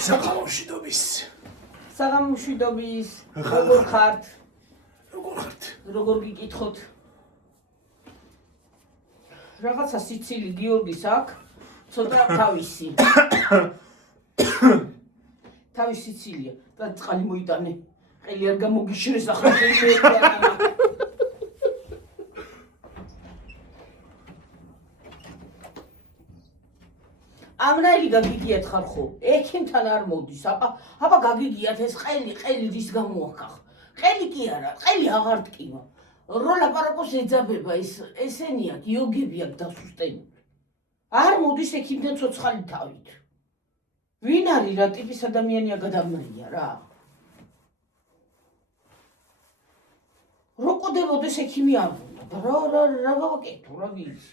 საღამოშვიდობის როგორ ხართ? როგორ გიკითხოთ? რაღაცა სიცილი გიორგის აქვს, ცოტა თავისი. თავის სიცილია და წყალი მოიტანე. ყელი არ გამოგიშრეს ახლა შეიძლება. ამნაირი გაგიგიათ ხარ ხო? ექიმთან არ მოდის. აბა გაგიგიათ ეს ყელი რის გამო აქ? ყელი კი არა, ყელი აღარ ტკივა. რო ლაპარაკობს ეძაბება ესენი აქ, იოგები აქ დასუსტებული. არ მოდის ექიმთან ცოცხალი თავით. ვინ არის რა ტიპის ადამიანია გადამრია რა? რო ყოდებოდეს ექიმი არ უნდა. რა გავაკეთო, რა ვიცი.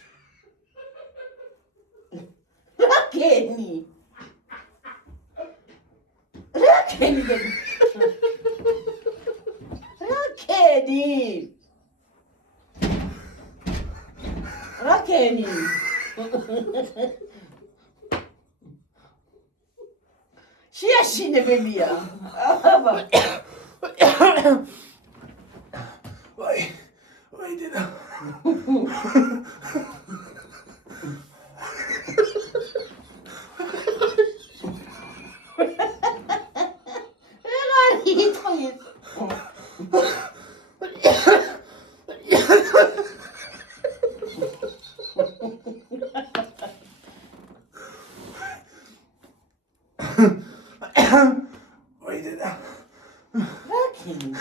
Rakeni. Şine bebiya. Vay deda. Vay deda. Rakeni.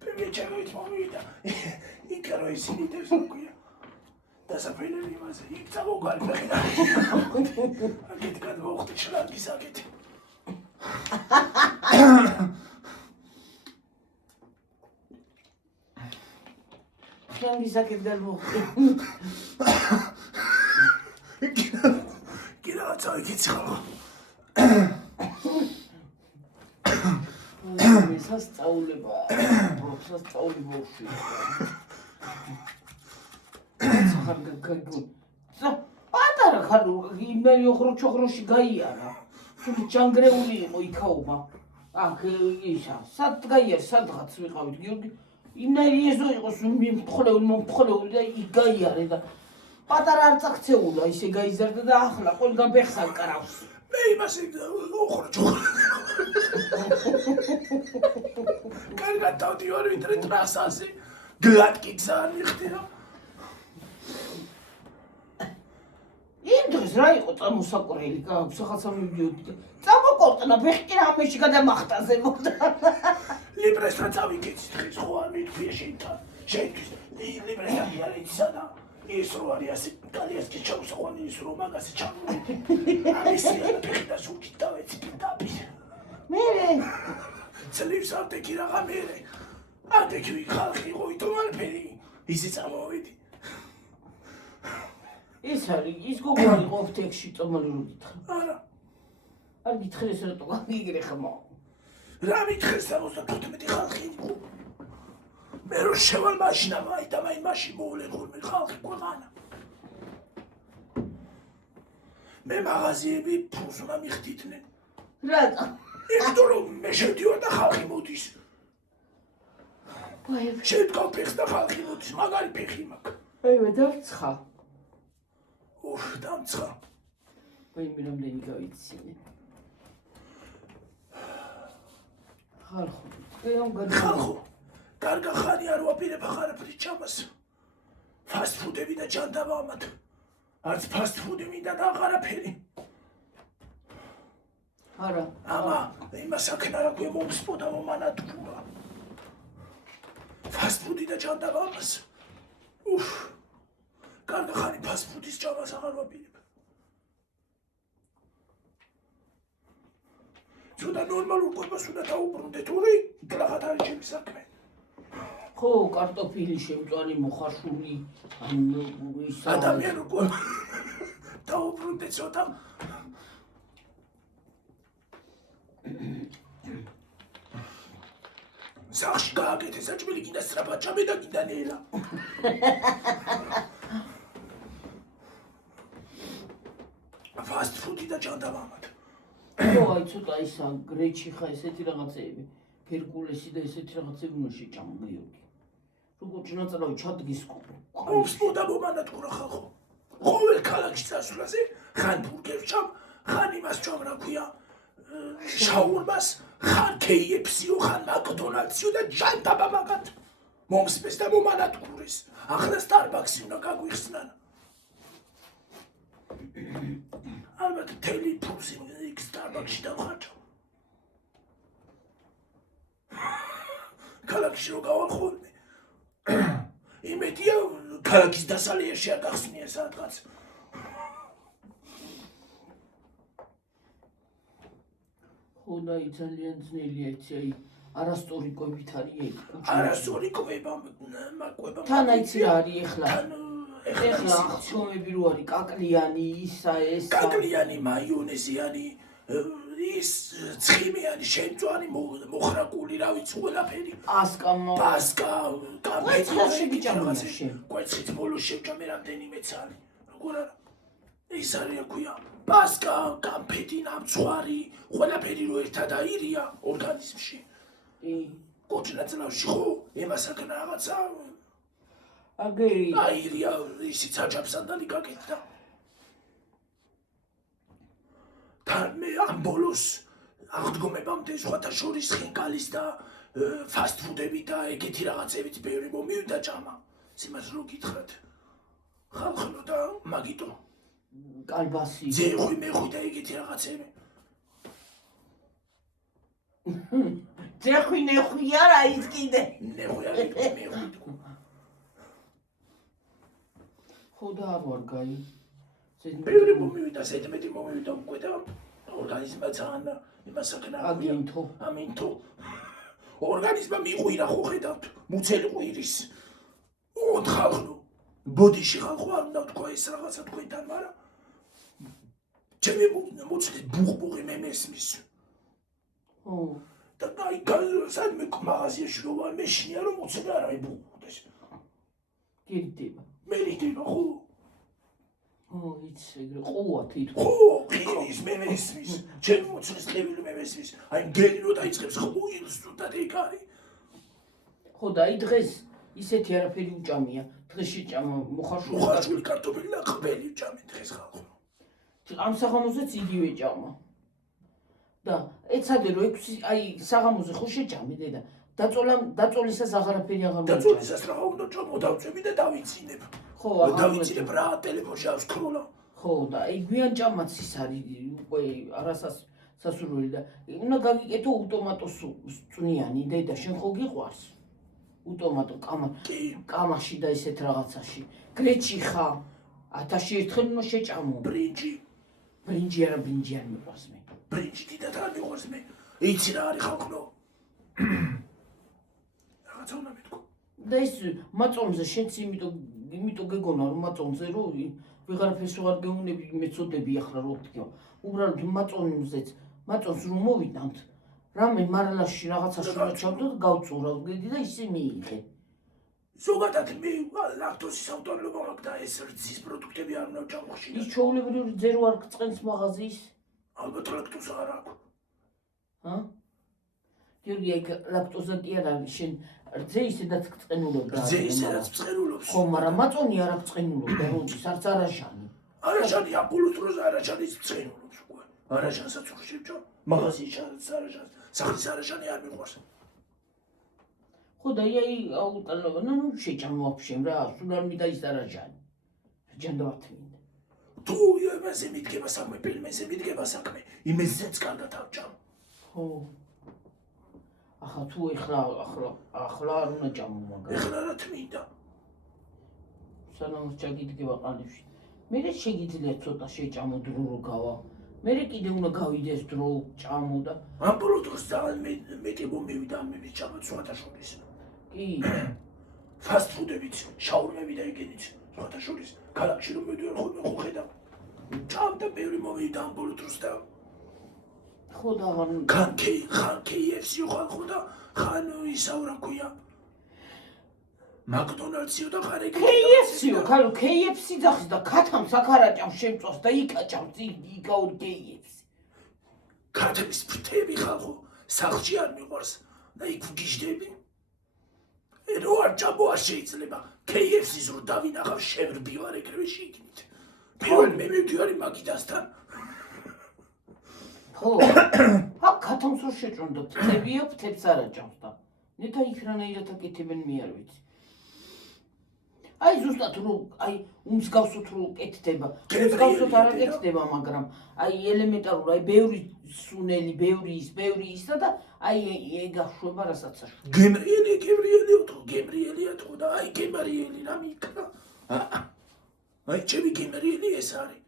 Prevečerović momita. I karoj sinite sukuja. Da sapreneli maze. I cało galbechina. Agit kad mochti šlangi sagit. Šlangi sagit galmochti. Kira cały kichalo. სასწაულება უშვი. პატარა ხარ იმერი ოხროჩოხროში გაიარა. სულ ჯანგრეული იყო იქაობა. აქ ისა, სად გაიარა, სადღაც ვიყავით გიორგი. იმერი ეზო იყოს მომფხოლეული და იქ გაიარე და პატარა არ წაქცეულა, ისე გაიზარდა და ახლა ყველგან ფეხს აკრავს. მე იმას ოხროჩოხრ. კარგად დავდივარ ვიდრე ტრასაზე. გლატკიცა არ მიხდია. იმ დროს რა იყო წამოსაყრელი, სახალხო მივიდიოდი. წამოკორტნა ფეხი კი რამეში გადამახტაზებოდა. ლიბრესთან წავიკეცი დღეს ხო არ მითქვია შენთან. შენთვის ლიბრესთან იარეთისა და ის რო არის ასე კალიასკი ჩამოსაყვანი ის რო მაგასე ჩამოვიდი. ამისი ფეხი და სულ ჩიტავეცი პიტაპი. მერე ძლივს არტეკი რაღა მერე. არტეკი ხალხი იყო იტომალფერი. ისი წამოვიდი. ეს არის ის გოგო არის ოფთექში წომალი რო გითხრა. არა. არ გითხრეს რატო გიგრე ხმა. რა მითხრეს 75 ხალხი იყო. მე რო შევალ მაშინა მაიტა მაშინ მოვლენგურ მე ხალხი ყოლანა. მე მაღაზიები ფულს უნდა მიხდიდნენ. რატო? იმიტომ რომ მე შევდივარ და ხალხი მოდის. ვაი, შევდგავ ფეხს და ხალხი მოდის, მაგარი ფეხი მაქვს. აივა დავცხა. დამცხა. ვაი, მე რამდენი გავიცინე. ხალხო. კარგა ხანი არ ვაპირებ აღარაფრის ჩამას. ფასტფუდები და ჯანდაბა ამათ. არც ფასტფუდი მინდა და აღარაფერი. არა. ამა, იმას აქ არა გვე მომსპოდა მომანათქურა. ფასტფუდი და ჯანდაბა ამას. კარგა ხანი ფასტფუდის ჯამას აღარ ვაპირებ. ცოტა ნორმალურ კვებას უნდა დაუბრუნდე თური გლახად არის ჩემი საქმე. ხო, კარტოფილი შემწვარი მოხარშული ის ადამიანო კვება დაუბრუნდე ცოტა. სახში გააკეთე საჭმელი კიდე სწრაფად ჩამე და კიდე ნელა. ფასტ ფუდი და ჭანდამამად. ხო, აი ცოტა ისა გრეჩი ხა ესეთი რაღაცეები, ჰერკულესი და ესეთი რაღაცეები უნდა შეჭამო გიორგი. როგორც ნაწილავი ჩადგის ყო. უსმოდა მომანადგურა ხალხო. ყოველ ქალაქში წასვლაზე ხან ბურგერს ჩამ, ხან იმას ჩამ რა ქვია, შაურმას, ხან KFC-ო, ხან McDonald's-ო და ჭანდამამად. მომსმეს და მომანადგურეს. ახლა Starbucks-ი უნდა გაგვიხსნან. ალბათ თელი ფულს იქ Starbucks-ში დავხარჯავ. ქალაქში რო გავალ ხოლმე. იმედია ქალაქის დასალიერში არ გახსნია სადღაც. ხო და ძალიან ძნელია იცი აი არასწორი კვებით არის ეგ. არასწორი კვება მაკვება. თან აიცი რა არის ეხლა? ეხლა ახშომები რო არის კაკლიანი ისა ეს კაკლიანი მაიონეზიანი ის ცხიმიანი შემწვარი მოხრაკული რა ვიცი ყველაფერი პასკა კვეცხით ბოლოს შევჭამე რამდენიმეც არის როგორ არა ის არის რა ქვია პასკა კამფეტი ნამცვარი ყველაფერი რო ერთად აირია ორგანიზმში კოჭნაწლავში ხო ემასაკენ რაღაცა აგერი აირია ისიც აჯაფსანდალი გაკეთდა თან მე ამ ბოლოს აღდგომებამდე სხვათა შორის ხინკალის და ფასტ ფუდები და ეგეთი რაღაცებით ბევრი მომივიდა ჭამა სიმას რო გითხრათ ხალხო და მაგიტო კალბასი ძეხვი მეხვი და ეგეთი რაღაცები ძეხვი ნეხვი არა ის კიდე ნეხვი არის მეხვი ხო და არ ვარ გაი ბევრი მომივიდა ზედმეტი მომივიდა უკვე და ორგანიზმმა ძალიან იმასაკენ ამინთო ორგანიზმმა მიყვირა ხო ხედავთ მუცელი ყვირის ხალხო ბოდიში ხალხო არ უნდა თქვა ეს რაღაცა თქვენთან მაგრამ ჩემი მუცლის ბუხბუხი მე მესმის ხო და აი სადმე მაღაზიაში რო ვარ მეშინია რომ მუცელი არ არის ბუხბუხდეს გირდება მე რიდება ხო ო იცი ეგრე ყოა თვითონ ხო ყირის მე მესმის ჩემი მუცლის ყივილი მე მესმის აი მგელი რო დაიწყებს ხუილს თუდად ეგ არის ხო და აი დღეს ისეთი არაფერი უჭამია დღეში ჭამა მოხარშული კარტოფილი და ყბელი ჭამე დღეს ხალხო ამ საღამოზეც იგივე ჭამა და ეცადე რომ 6 აი საღამოზე ხო შეჭამე დედა დაწოლისას აღარაფერი აღარ მოჭამ დაწოლისას რა უნდა ჭამო დავწები და დავიცინებ ხო დავიცინებ რა ტელეფონში ავსკროლა ხო და აი გვიან ჭამაც ის არის უკვე არასასურველი და უნდა გაგიკეთო ავტომატოს წვნიანი დედა შენ ხო გიყვარს ავტომატო კამაში და ესეთ რაღაცაში გრეჩი ხა 1000 ერთხელ უნდა შეჭამო ბრინჯი არა ბრინჯი არ მიყვარს მე ბრინჯი დიდად არ მიყვარს მე იცი რა არის ხალხო რაღაცა უნდა მეთქო და ეს მაწონზე შენც იმიტომ გეგონა რომ მაწონზე რო ვიღარაფერს ვარ გეუნები მეწოდები ახლა რო ვთქვა უბრალოდ მაწონს რომ მოვიდანთ რამე მარალაში რაღაცაში ვაჩავდო და გავწურავ და ისე მიიღე ზოგადად მე ლაქტოზის ავტორობა მაქვს და ეს რძის პროდუქტები არ უნდა ჩამოხშინო ის ჩვეულებრივი რძე რო არ გწყენს მაღაზიის ალბათ ლაქტოზა არ აქვს ჰა გიორგი ეგ ლაქტოზა კი არ არის შენ რძე ისედაც გწყენულობდა რძე ისედაც წყენულობს ხო მაგრამ მაწონი არ აქვს გწყენულობდა როდის არც არაშანი არაშანი აბოლოს დროს არაშანის წყენულობს უკვე არაშანსაც უხშებჭო მაღაზიაში არაშანს სახლის არაშანი არ მიყვარს ხო და აი აუტანო ნუ შეჭამ ვაფშე რა სულ არ მინდა ის არაშანი ჯანდავთ მინდა თუ იმაზე მიდგება საქმე ფილმზე მიდგება საქმე იმეზეც კარგად ავჭამ ხო ახლა თუ ახლა არ უნდა ჭამო მაგრამ ახლა რა თმინდა სანამ ჩაგიდგება ყალიფში მე შეგიძლია ცოტა შეჭამო დრო რო გავა მე კიდე უნდა გავიდეს დრო ჭამო და ამ ბოლო დროს ძალიან მეტი მომივიდა ამ ჭამაც სხვათა შორის კი ფასტ ფუდებით შაურმები და ეგენიც სხვათა შორის ქალაქში რომ მედიერ ხოლმე ხო ხედავ ჭამ და ბევრი მომივიდა ამ ბოლო დროს და ხო და აღარ ხან KFC ხალხო და ხან ისავრა ქვია მაკდონალდსიო და ხარეკი. KFC-ო, ქალო, KFC ძახის და ქათამ საქარაჭამ შემწვას და იკაჭავს იგაურ KFC. ქათების ფრთები ხალხო, სახლში არ მიყვარს და იქ ვგიჟდები. რო არ ჭამო არ შეიძლება. KFC-ს რო დავინახავ შევრბი ვარ ეგრევე შიგნით. პირველ მე მივდივარი მაგიდასთან. ხო. ა ქათამს რო შეჭრონდა ფრთებიო, ფრთებს არ აჭამს და ნეთა იქ რანაირად აკეთებენ მე არ ვიცი. აი ზუსტად რო აი უმსგავსოთ რო კეთდება. უმსგავსოთ არ აკეთდება, მაგრამ აი ელემენტარულ აი ბევრი სუნელი, ბევრი ის და აი ეგაშვება რასაც აშვა. გემრიელია თუ და აი გემრიელი რა მიქნა. აი ჩემი გემრიელი ეს არის.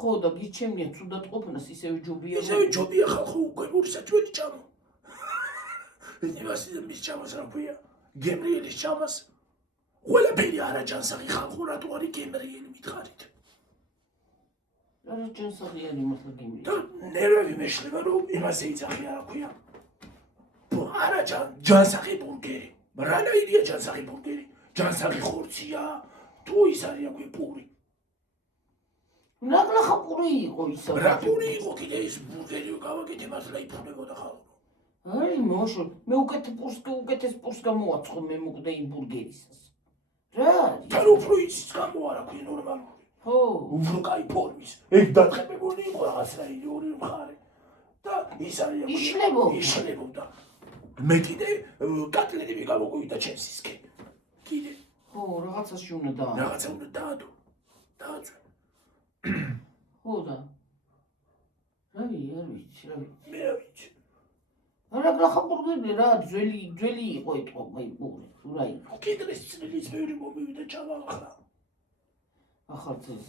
ხო და გიჩემნია ცუდად ყოფნას ისევ ჯობია. ისევ ჯობია ხალხო უკვე მურსაჭველი ჭამო. იმასი მის ჭამას რა ქვია? გემრიელის ჭამას. ყველაფერი არა ჯანსაღი ხალხო რატო არის გემრიელი მითხარით? არა ჯანსაღი არის მართლა გემრიელი. და ნერვები მეშლება რომ იმასე იცახი რა ქვია? არა ჯანსაღი ბურგერი. რანაირია ჯანსაღი ბურგერი? ჯანსაღი ხორცია თუ ის არის აქვე პური? ნაგლახა პური იყო ისა. რა პური იყო კიდე ის ბურგერიო გავაკეთე მართლა იფუნებოდა ხალხო. აი მოშო მე უკეთეს პურს გამოვაცხო მე მოკვდა იმ ბურგერისას. რა არის? და უფრო იცის გამო არა ქვია ნორმალური. ხო. უფრო კაი ფორმის. ეგ დაწყებებული იყო რაღაცნაირი ორი მხარე. და ის არის იშლებოდა. მე კიდე კატლეტები გამოგვივიდა ჩემს ისკენ. კიდე. ხო, რაღაცაში უნდა და. რაღაცა უნდა დააწვე. ხო და. რა ვიცი. მე რა ვიცი. არა გლახა ბურგერი რა ძველი იყო ეთქო აი პური. რა იყო? კიდრის წილის ბევრი მომივიდა ჩავახლა. ახალწელს.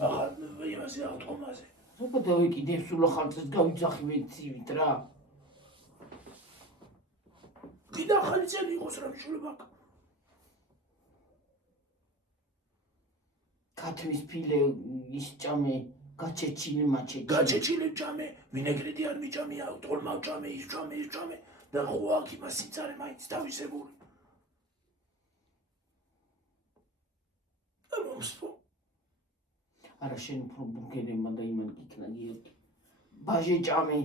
იმაზე ავტომაზე. როგორ დავიკიდე სულ ახალწელს გავიძახი მეცივით რა. კიდე ახალი წელი იყოს რა მშულება. ქათმის ფილე ის ჭამე გაჩეჩილი მაჩეჩილი. გაჩეჩილი ჭამე, ვინეგრეტი არ მიჭამია, ტოლმა ჭამე, ის ჭამე და ხო აქ იმას იცარე მაინც დავისებული. და მომსწო. არა შენ უფრო ბურგერებმა და იმან გიქნა გიოგი. ბაჟე ჭამე.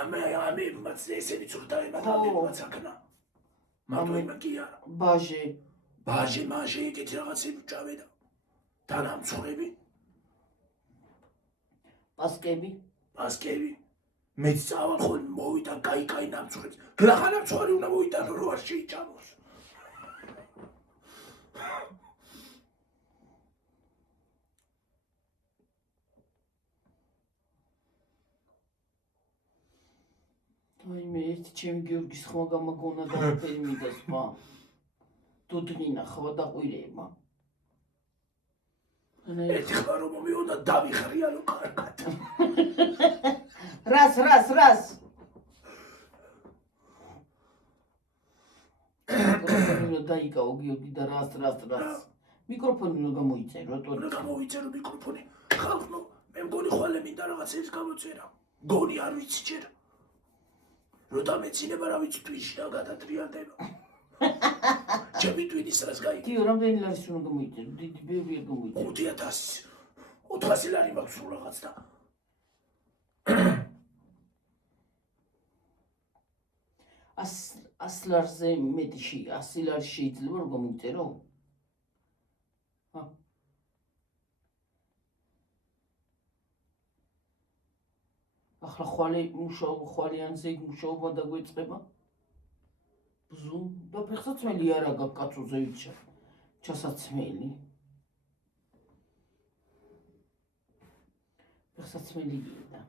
ამე მათ ესენი ცურდა ემად ამებაც აქნა. მარტო იმან კი არა. ბაჟე ეგეთი რაღაცები ჭამე და თანამცურები. პასკები. მეც წავალ ხოლმე მოვიდა კაი ნამცურებს. გლახა ნამცური უნდა მოვიტანო რო არ შეიჭამოს. აი მე ერთი ჩემი გიორგის ხმა გამაგონა და ფერი მიდა სხვა. დუდღინა ხვა დაყვირება. ერთი ხმა რომ მომიოდა დავიხრიალო კარგად. რას. მიკროფონი დაიკაო გიორგი და რას. მიკროფონი უნდა გამოიწერო, რატო? უნდა გამოიწერო მიკროფონი. ხალხო, მე მგონი ხოლმე მინდა რაღაცების გამოწერა. გონი არ ვიცი ჯერ. რო დამეცინება რა ვიცი თვიში რა გადატრიალდება. ჩემი ტვინის რას გაიგე? კი, რამდენი ლარის უნდა გამოიწერო? დიდი ბევრია გამოიწერო. 5000. 400 ლარი მაქვს სულ რაღაც და. 100 ლარზე მეტი 100 ლარი შეიძლება რომ გამოიწერო? ახლა ხვალიანზე იქ მუშაობა დაგვეწყება. ბზუ და ფეხსაცმელი არა გაქვს კაცოზე ვიცი. ჩასაცმელი. ფეხსაცმელი გიდა.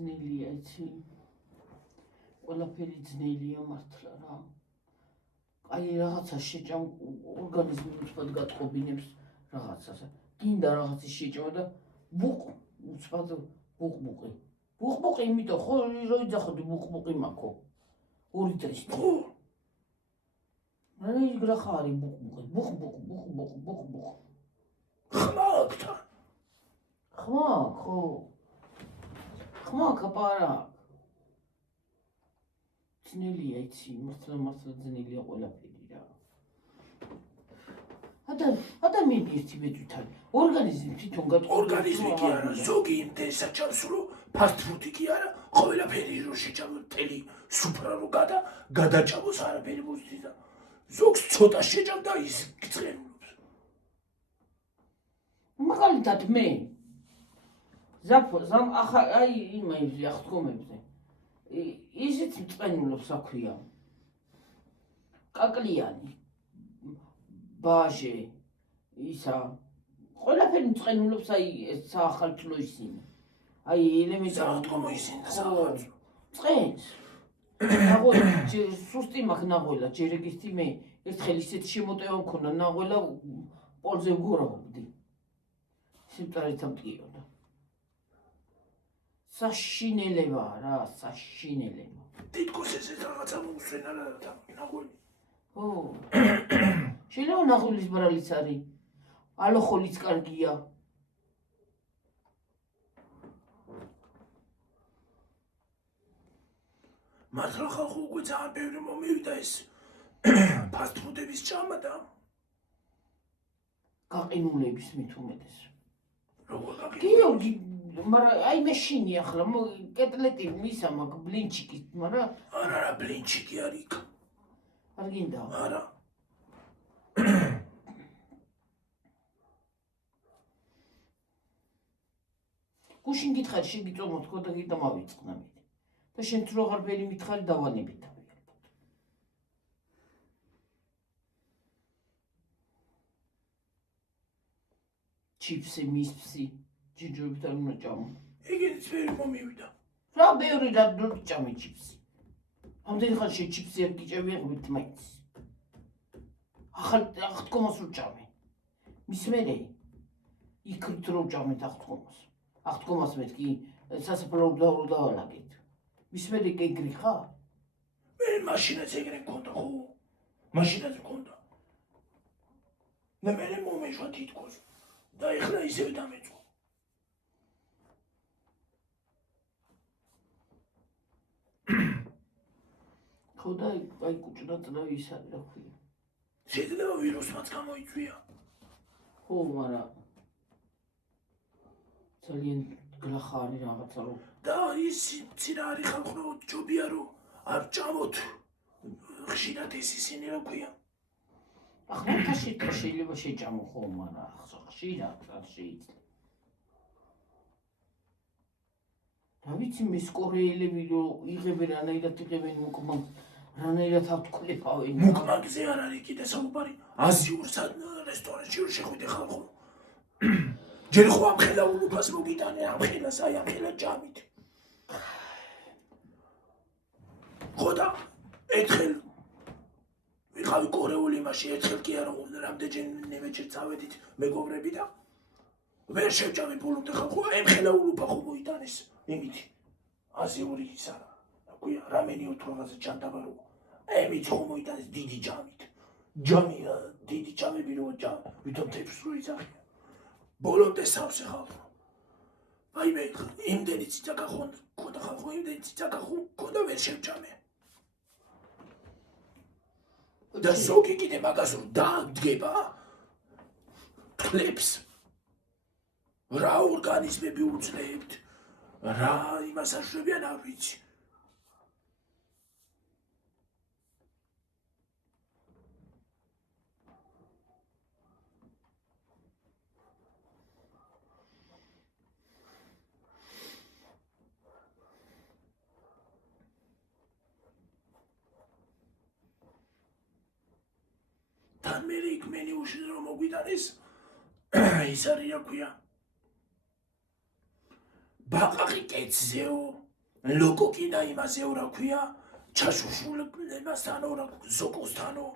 ძნელია იცი. ყველაფერი ძნელია მართლა რა. აი რაღაცა შეჭამ ორგანიზმი უცბად გათხოვინებს რაღაცას. გინდა რაღაცის შეჭამა და ბუყ უცბად ბუყბუყი. ბუყბუყი იმიტომ ხო რო იძახოდი ბუყბუყი მაქო. ორი დღეს. ხო. აი რა ხარი ბუყბუყ. ხმა აქთან. ხმა ხო. ხმა კაპარა. ძნელია იცი, მართლა ძნელია ყველაფერი რა. ადამიანი ერთი მეძვითარ ორგანიზმი თვითონ გატყობ ორგანიზმი კი არა, ზოგი იმდენ საჭამს რომ ფასტფუდი კი არა, ყველაფერი რო შეჭამო მთელი სუფრა რო გადაჭამოს არაფერი მოსდის და ზოგს ცოტა შეჭამ და ის გწყენულობს. მაგალითად მე ზამ ახლა აი იმაზე ახთომებზე ისიც მწყენულობს აქვია კაკლიანი ბაჟე ისა ყველაფერი მწყენულობს აი ეს საახალწლო ისინი აი ელემენტარული საახალწლო ისინი და საახალწლო წყენს ნაღველა სუსტი მაგ ნაღველა ჯერეგისტი მე ერთხელ ისეთ შემოტევა მქონდა ნაღველა პოლზე ვგორავდი სიმწარეთა მტკიოდა საშინელება რა საშინელება თითქოს ესეც რაღაცა მოუსვენა რა ნაღველი ო შეიძლება ნახულის ბრალიც არის ალოხოლიც კარგია მართლა ხალხო უკვე ძალიან ბევრი მომივიდა ეს ფასტფუდების ჭამა და გაყინულების მით უმეტეს როგორ გიორგი მაგრამ აი მე შინი ახლა კეტლეტი მისა მაგ ბლინჩიკი მაგრამ არა ბლინჩიკი არის იქ არ გინდა არა გუშინ გითხარი შეგიწო მოთქო და გიდა მავიწყნა მე და შენ თუ აღარ ველი მითხარი დავანებით ჩიფსი მისფსი ჯიჯობიდან უნდა ჭამო ეგეც ვერი მომივიდა რა ბევრი რა ჭამე ჩიფსი ამდენი ხანში ჩიფსი არ გიჭები აღებით მაინც ახალ აღთქმას უჭამე მის მერე იქით რო ჭამეთ აღთქმას მეთქი სასაფლაო დავალაგეთ მის მერე გეგრი ხარ მე მაშინაც ეგრე მქონდა ხო მაშინაც მქონდა და მე მომეშვა თითქოს და ეხლა ისევ დამეწყო ხო და აი კუჭდა წრავი ის არის რა ქვია შეიძლება ვირუსმაც გამოიწვია ხო მაგრამ ძალიან გლახარი რაღაცა რომ და ის ცირა არის ხალხო ჯობია რომ არ ჭამოთ ხშირად ეს ისინი რა ქვია ახლა თაში შეიძლება შეჭამო ხო მაგრამ ხშირად არ შეიძლება რა ვიცი მე კორეელები რომ იღებენ რანაირად იღებენ მოკმან რანაირად ავთქლებავენ მოკმანზე არ არის კიდე საუბარი აზიურ რესტორანში რომ შეხვიდე ხალხო ჯერ ხო ამ ხელა ულუფას მოგიტანე ამ ხელას აი ამ ხელა ჭამით ხო და ერთხელ ვიყავი კორეული მაშინ ერთხელ კი არა რამდენჯერმე წავედით მეგობრები და ვერ შევჭამე ბოლომდე ხალხო ამ ხელა ულუფა ხო მოიტანეს იმითი აზიური ისა რა ქვია რამენი ოთროვაზე ჩანდაბარო ამით ხო მოიტანეს დიდი ჯამით ჯამი დიდი ჯამები რო ვითომ თებს რო იძახია ბოლომდე სავსე ხალხო აი მე იმდენი ციცა გახონდა ხალხო იმდენი ციცა გახონდა ვერ შევჭამე და ზოგი კიდე მაგას რომ დაადგება კლებს რა ორგანიზმები უძლებთ რა იმას აშვებიან არ ვიცი თან მე იქ მენიუში რომ მოგვიტანეს ის არის რა ქვია ბაყაყი კეცზეო ლოკოკინა იმაზეო რა ქვია ჩაშუშულებასთანო რა ზოკოსთანო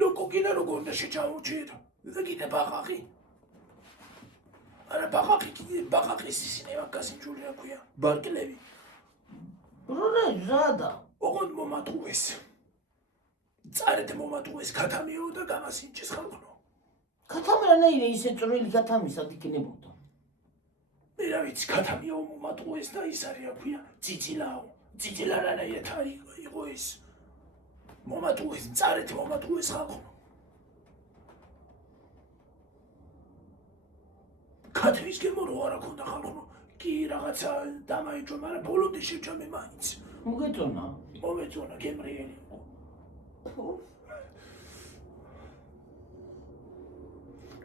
ლოკოკინა როგორ და შეჭამოჩეთ და კიდე ბაყაყი არა ბაყაყის ისინი მაგასინჯულია ქვია ბარკლები რონა ზადა ოღონდ მომატყუეს წარეთ მომატყუეს ქათამიო და გამასინჯეს ხალხო ქათამიანაირე ისე წვრილი ქათამისად იქნებოდა მე რა ვიცი ქათამიო მომატყუეს და ის არის აქვია ძიძილა რანაირად არის იყო ის მომატყუეს წარეთ მომატყუეს ხალხო ქათმის გემო რო არა ქონდა ხალხო კი რაღაცა დამაიჭო მაგრამ ბოლომდე შევჭამე მაინც მოგეწონა მომეწონა გემრიელი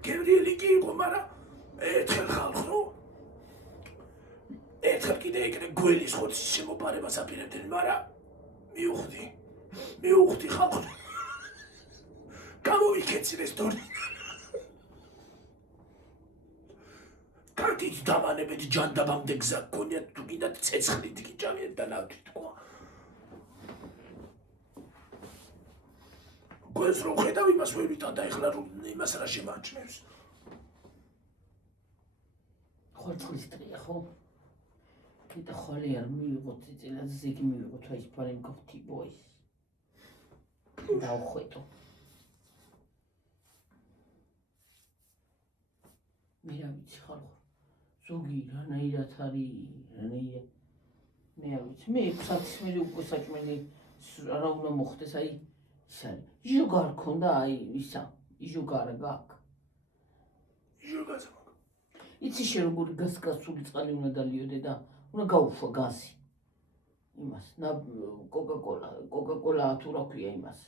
გემრიელი კი იყო მაგრამ ერთხელ ხალხო ერთხელ კიდე ეგრე გველის ხორცის შემოპარებას აპირებდნენ მაგრამ მივხვდი ხალხო გამოვიქეცილეს დორნი კარტით დამანებეთ ჯანდაბამდე გზა გქონიათ თუ კიდათ ცეცხლით გიჭამიეთ და ნავთით თქვა გველს რო ხედავ იმას ვერ ვიტანდა ეხლა რომ იმას რა შემაჩნევს ხორცლის ტრია ხო კიდე ხოლე არ მივიღო წიწილად ზეგი მივიღო თუ ის ფარი მგოთი ბოის დაუხვეტო მე რა ვიცი ხალხო ზოგი რანაირად არის რანაირად მე არ ვიცი მე 6 საათის მერე უკვე საჭმელი რა უნდა მოხდეს აი ის არის ჟუგარ ქონდა აი ისა ჟუგარა გაკ ჟუგაზა იცი შე როგორი გასული წყალი უნდა დალიოდე და უნდა გაუშვა გაზი იმას კოკა-კოლა თუ რა ქვია იმას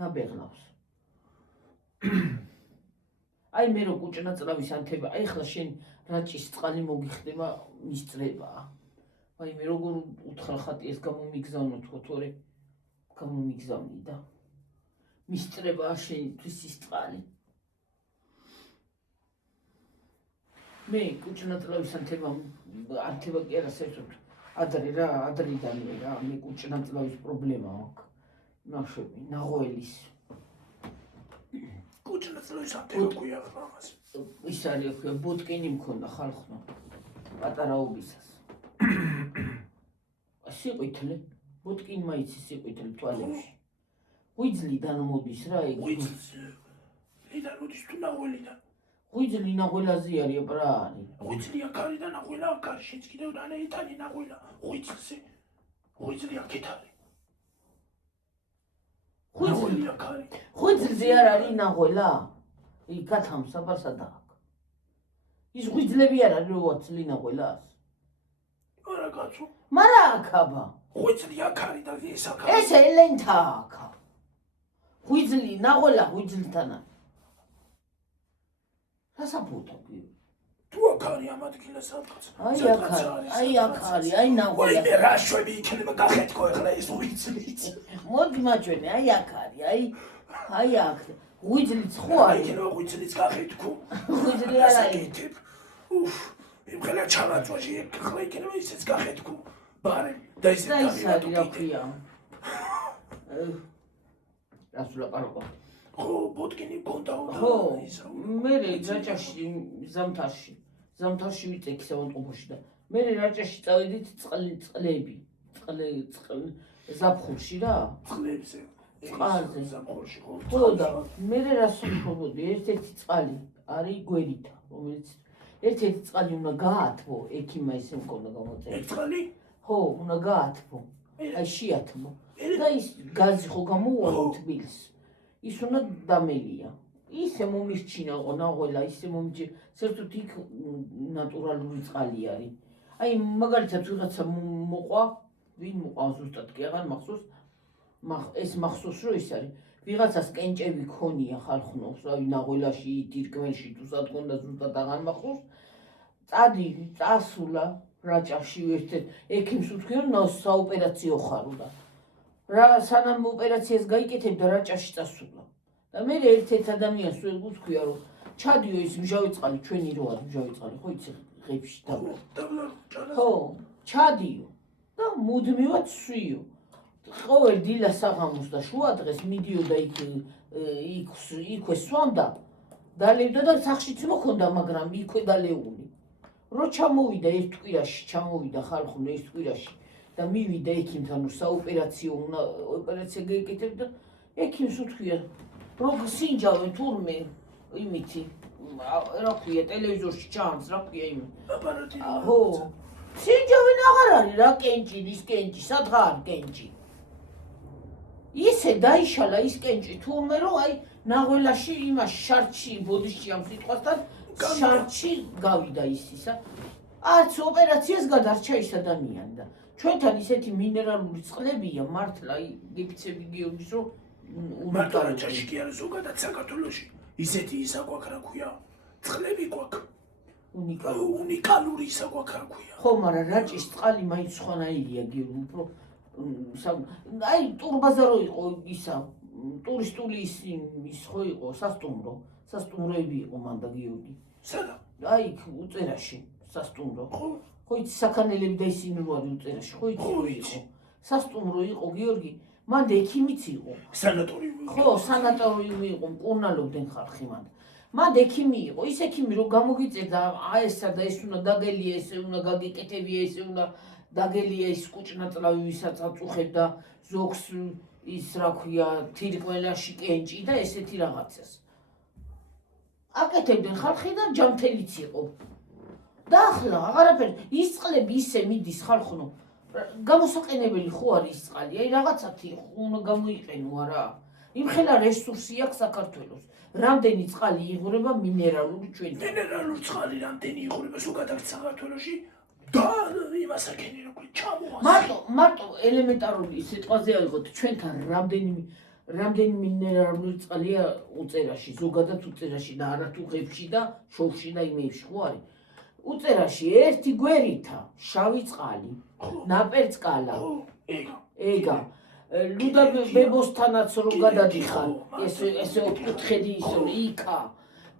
ნაბეღლავს აი მე რო კუჭნაწლავის ანთება აი ხლა შენ რაჭის წყალი მოგიხდება მისწრება აი მე როგორ უთხრა ხატი ეს გამომიგზავნო თქო გამომიგზავნი და მისწრება შენთვის ის წყალი მე კუჭნაწლავის ანთება კი არა საერთოდ ადრიდანვე რა მე კუჭნაწლავის პრობლემა აქვს ნაშვები ნაღველის კუჭნაწლავის ანთება ქვია ხლა მას ის არის ქვია ბოტკინი მქონდა ხალხო პატარაობისას სიყვითლე ბოტკინმა იცი სიყვითლე თვალებში ღვიძლიდან მოდის რა ეგ ღვიძლიდან მოდის თუ ნაღველიდან ღვიძლი ნაღველაზე არის აბა რა არის ღვიძლი აქ არის და ნაღველა აქ არის შენც კიდევ რანაირად ნაღველა ღვიძლზე ღვიძლი აქეთ არის ღვიძლი აქ არის ღვიძლზე არ არის ნაღველა იქ გათამსაბასა და აქ ის ღვიძლები არ არის რო ვაცლი ნაღველას არა კაცო მარა აქ აბა ღვიძლი აქ არის და ეს აქ ეს ელენთა აქ ღვიძლი ნაღველა ღვიძლთან არის რასაბუდა კი თუ აქ არის ამ ადგილას სადღაც აი აქ არის აი ნაღველა მე რა შვები იქნება გახეთქო ეხლა ეს ღვიძლი მოდი მაჩვენე აი აქ არის აი აქ ღვიძლიც ხო არის იქნება ღვიძლიც გახეთქო ღვიძლი არ არის იმხელა ჩავაწვაში ეხლა იქნება ისეც გახეთქო ბარე და ისე არის რა ქვია რას ვლაპარაკობ ხო ბოტკინი გონდა ხო მე რაჭაში ზამთარში ვიწექი საავადმყოფოში და მე რაჭაში წავედით წყლები ზაფხულში რა წყლებზე წყალზე ზაფხულში ხო და მე რას ვხობოდი ერთ-ერთი წყალი არის გვერითა რომელიც ერთ-ერთი წყალი უნდა გაათბო ექიმა ისე მქონდა გამოწერილი წყალი ხო უნდა გაათბო აი შეათბო და ის გაზი ხო გამოუვალო თბილს ის უნდა დამელია ისე მომისჩინა ნაღველა ისე მომიჯი საერთოდ იქ ნატურალური წყალი არის აი მაგალითად ვიღაცა მოყვა ვინ მოყვა ზუსტად კი აღარ მახსოვს ეს მახსოვს რომ ის არის ვიღაცას კენჭები ქონია ხალხნობს რავი ნაღველაში დირკმელში თუ სად ქონდა ზუსტად აღარ მახსოვს წასულა რაჭაში ერთ ექიმს უთქვია რომ საოპერაციო ხარო და რა სანამ ოპერაციას გაიკეთებდა რაჭაში წასულა და მე ერთ ადამიანს ვუთქვია რომ ჩადიო ის მჟავი წყალი ჩვენი რო არის მჟავი წყალი ხო იცი ღებში ხო ჩადიო და მუდმივად სვიო ყოველ დილა საღამოს და შუა დღეს მიდიოდა იქვე სვამდა დალევდა და სახშიც მოხონდა, მაგრამ იქვე დალეული. რო ჩამოვიდა ერთ კვირაში, ჩამოვიდა ხალხური ერთ კვირაში და მივიდა ექიმთან, რომ საოპერაციო უნდა ოპერაცია გაეკეთებდა, ექიმს უთქვია, რომ სინჯავენ თურმე იმითი, რა ქვია, ტელევიზორში ჩანს, რა ქვია იმ. აპარატი. ხო. სინჯავენ აღარ არის რა კენჭი, ის კენჭი, სადღა არის კენჭი. ისე დაიშალა ის კენჭი თურმე, რომ აი ნაღველაში იმას შარდში ბოდიში ამ სიტყვასთან შარდში გავიდა ისა. არც ოპერაციას გადარჩა ის ადამიანი და ჩვენთან ისეთი მინერალური წყლებია მართლა გიფიცები გიორგის რომ მარტო რაჭაში კი არის ზოგადად საქართველოში ისეთი ისა გვაქვს რა ქვია წყლები გვაქვს უნიკალური ისა გვაქვს რა ქვია ხო მაგრამ რაჭის წყალი მაინც სხვანაირია გიორგი უფრო აი ტურბაზარო იყო ისა ტურისტული ის ხო იყო სასტუმროები იყო მანდა გიორგი სადა აი უწერაში სასტუმრო ხო იცი საქანელები და ისინი რო არის უწერაში ხო იცი სასტუმრო იყო გიორგი მანდ ექიმიც იყო სანატორიუმი ხო სანატორიუმი იყო მკურნალობდნენ ხალხი მანდ ექიმი იყო ის ექიმი რო გამოგიწერდა ესა და ეს უნდა დაგელია ესე უნდა გაგიკეთებია ესე უნდა დაგელია ის კუჭნაწლავი ვისაც აწუხებდა ზოგს ის რა ქვია თირკმელაში კენჭი და ესეთი რაღაცას აკეთებდნენ ხალხი და ჯანმრთელიც იყო და ახლა აღარაფერი ის წყლები ისე მიდის ხალხო გამოსაყენებელი ხო არის ის წყალი აი რაღაცათი უნდა გამოიყენო არა იმხელა რესურსი აქვს საქართველოს რამდენი წყალი იღვრება მინერალური ჩვენთან მინერალური წყალი რამდენი იღვრება ზოგადად საქართველოში და იმასაკენი როგორ ჩამოასწრა მარტო ელემენტარული სიტყვაზე აიღოთ ჩვენთან რამდენი მინერალური წყალია უწერაში ზოგადად უწერაში და არა თუ ღებში და შოვში და იმეებში ხო არის უწერაში ერთი გვერითა შავი წყალი ნაპერწკალა ეგა ლუდა ბებოსთანაც რო გადადიხარ ესე ოთხკუთხედი ისო იქა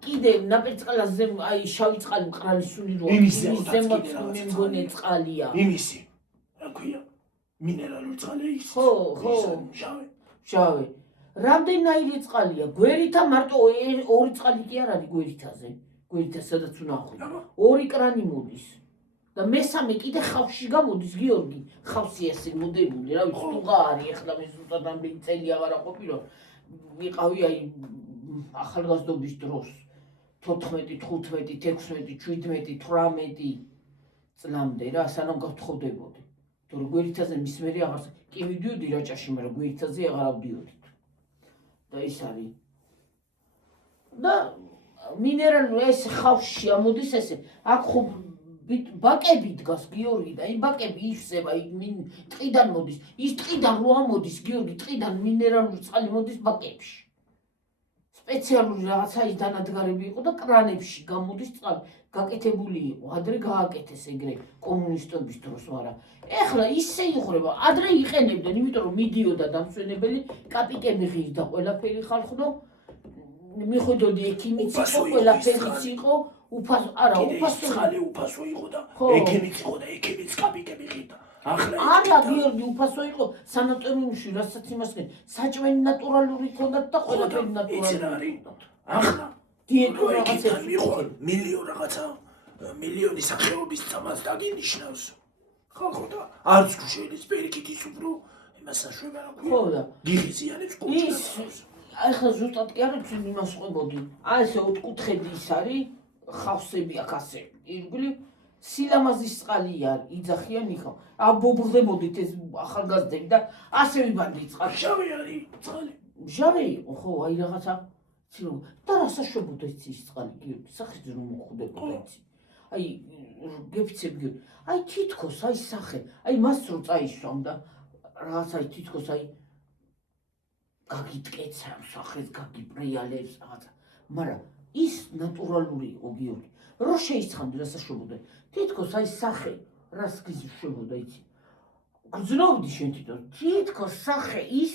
კიდე ნაპერწკალაზე აი შავი წყალი მყრალისული რო იმის ზემოთ მიმგონე წყალია იმისი რა ქვია მინერალური წყალი ის ხო შავი რამდენიერი წყალია გვერითა მარტო ორი წყალი კი არ არის გვერითაზე გვერითა სადაც უნდა ხვიდე ორი კრანი მოდის და მესამე კიდე ხავსში გამოდის გიორგი ხავსი ესე მოდებული რა ვიცი თუ არის ახლა მე ზუსტად ამდენი წელი აღარა ყოფილა ვიყავი აი ახალგაზრდობის დროს 14 15 16 17 18 წლამდე რა სანამ გავთხოვდებოდი თორე გვერითაზე მის მერე აღარ კი მიდიოდი რაჭაში მაგრამ გვერითაზე აღარ ავდიოდი და ის არის და მინერალური ეს ხავსში ამოდის ესე აქ ხო ბაკები დგას გიორგი და იმ ბაკები იხსება ტყიდან მოდის ის ტყიდან რო ამოდის გიორგი ტყიდან მინერალური წყალი მოდის ბაკებში სპეციალური რაღაცა ის დანადგარები იყო და კრანებში გამოდის წყალი გაკეთებული იყო ადრე გააკეთეს ეგრე კომუნისტების დროს მაგრამ ეხლა ისე იღვრება ადრე იყენებდნენ იმიტომ რომ მიდიოდა დამსვენებელი კაპიკები ღირს და ყველაფერი ხალხო მიხვდოდი ექიმიც იყო ყველაფერიც იყო უფასო არა უფასო წყალი უფასო იყო და ექიმიც იყო და ექიმიც კაპიკები ღირდა არა გიორგი უფასო იყო სანატორიუმში რასაც იმას გენ საჭმელი ნატურალური ქონდათ და ყველაფერი ნატურალური ახლა დიეტო რაღაცები მიყვარ მილიონ რაღაცა მილიონი სახეობის წამას დაგინიშნავს ხალხო და არც გუშელის პერიკით ის უფრო იმას საშვება რა ხო და გიღიზიანებს კუჭს ახლა ზუსტად კი არ ვიცი იმას ყვებოდი აი ესე ოთხკუთხედი ის არის ხავსები აქ ასე ირგვლივ სილამაზის წყალია იძახიან იქო აბობღდებოდით ეს ახალგაზრდები და ასე ვიბანდი წყალი შავი არის წყალი ჟავი იყო ხო აი რაღაცა ცილო და რა საშვებოდა ის წყალი გიორგი სახეზე რომ მოხვდებოდა იცი აი გეფიცები აი თითქოს აი სახე აი მას რო წაისვამ და რაღაც აი თითქოს აი გაგიტკეცა სახეს გაგიბრიალებს რაღაცა მაგრამ ის ნატურალური იყო გიორგი რო შეიცხამდე რა საშვებოდა თითქოს აი სახე რას გიშვებოდა იცი გძნობდი შენ თითქოს სახე ის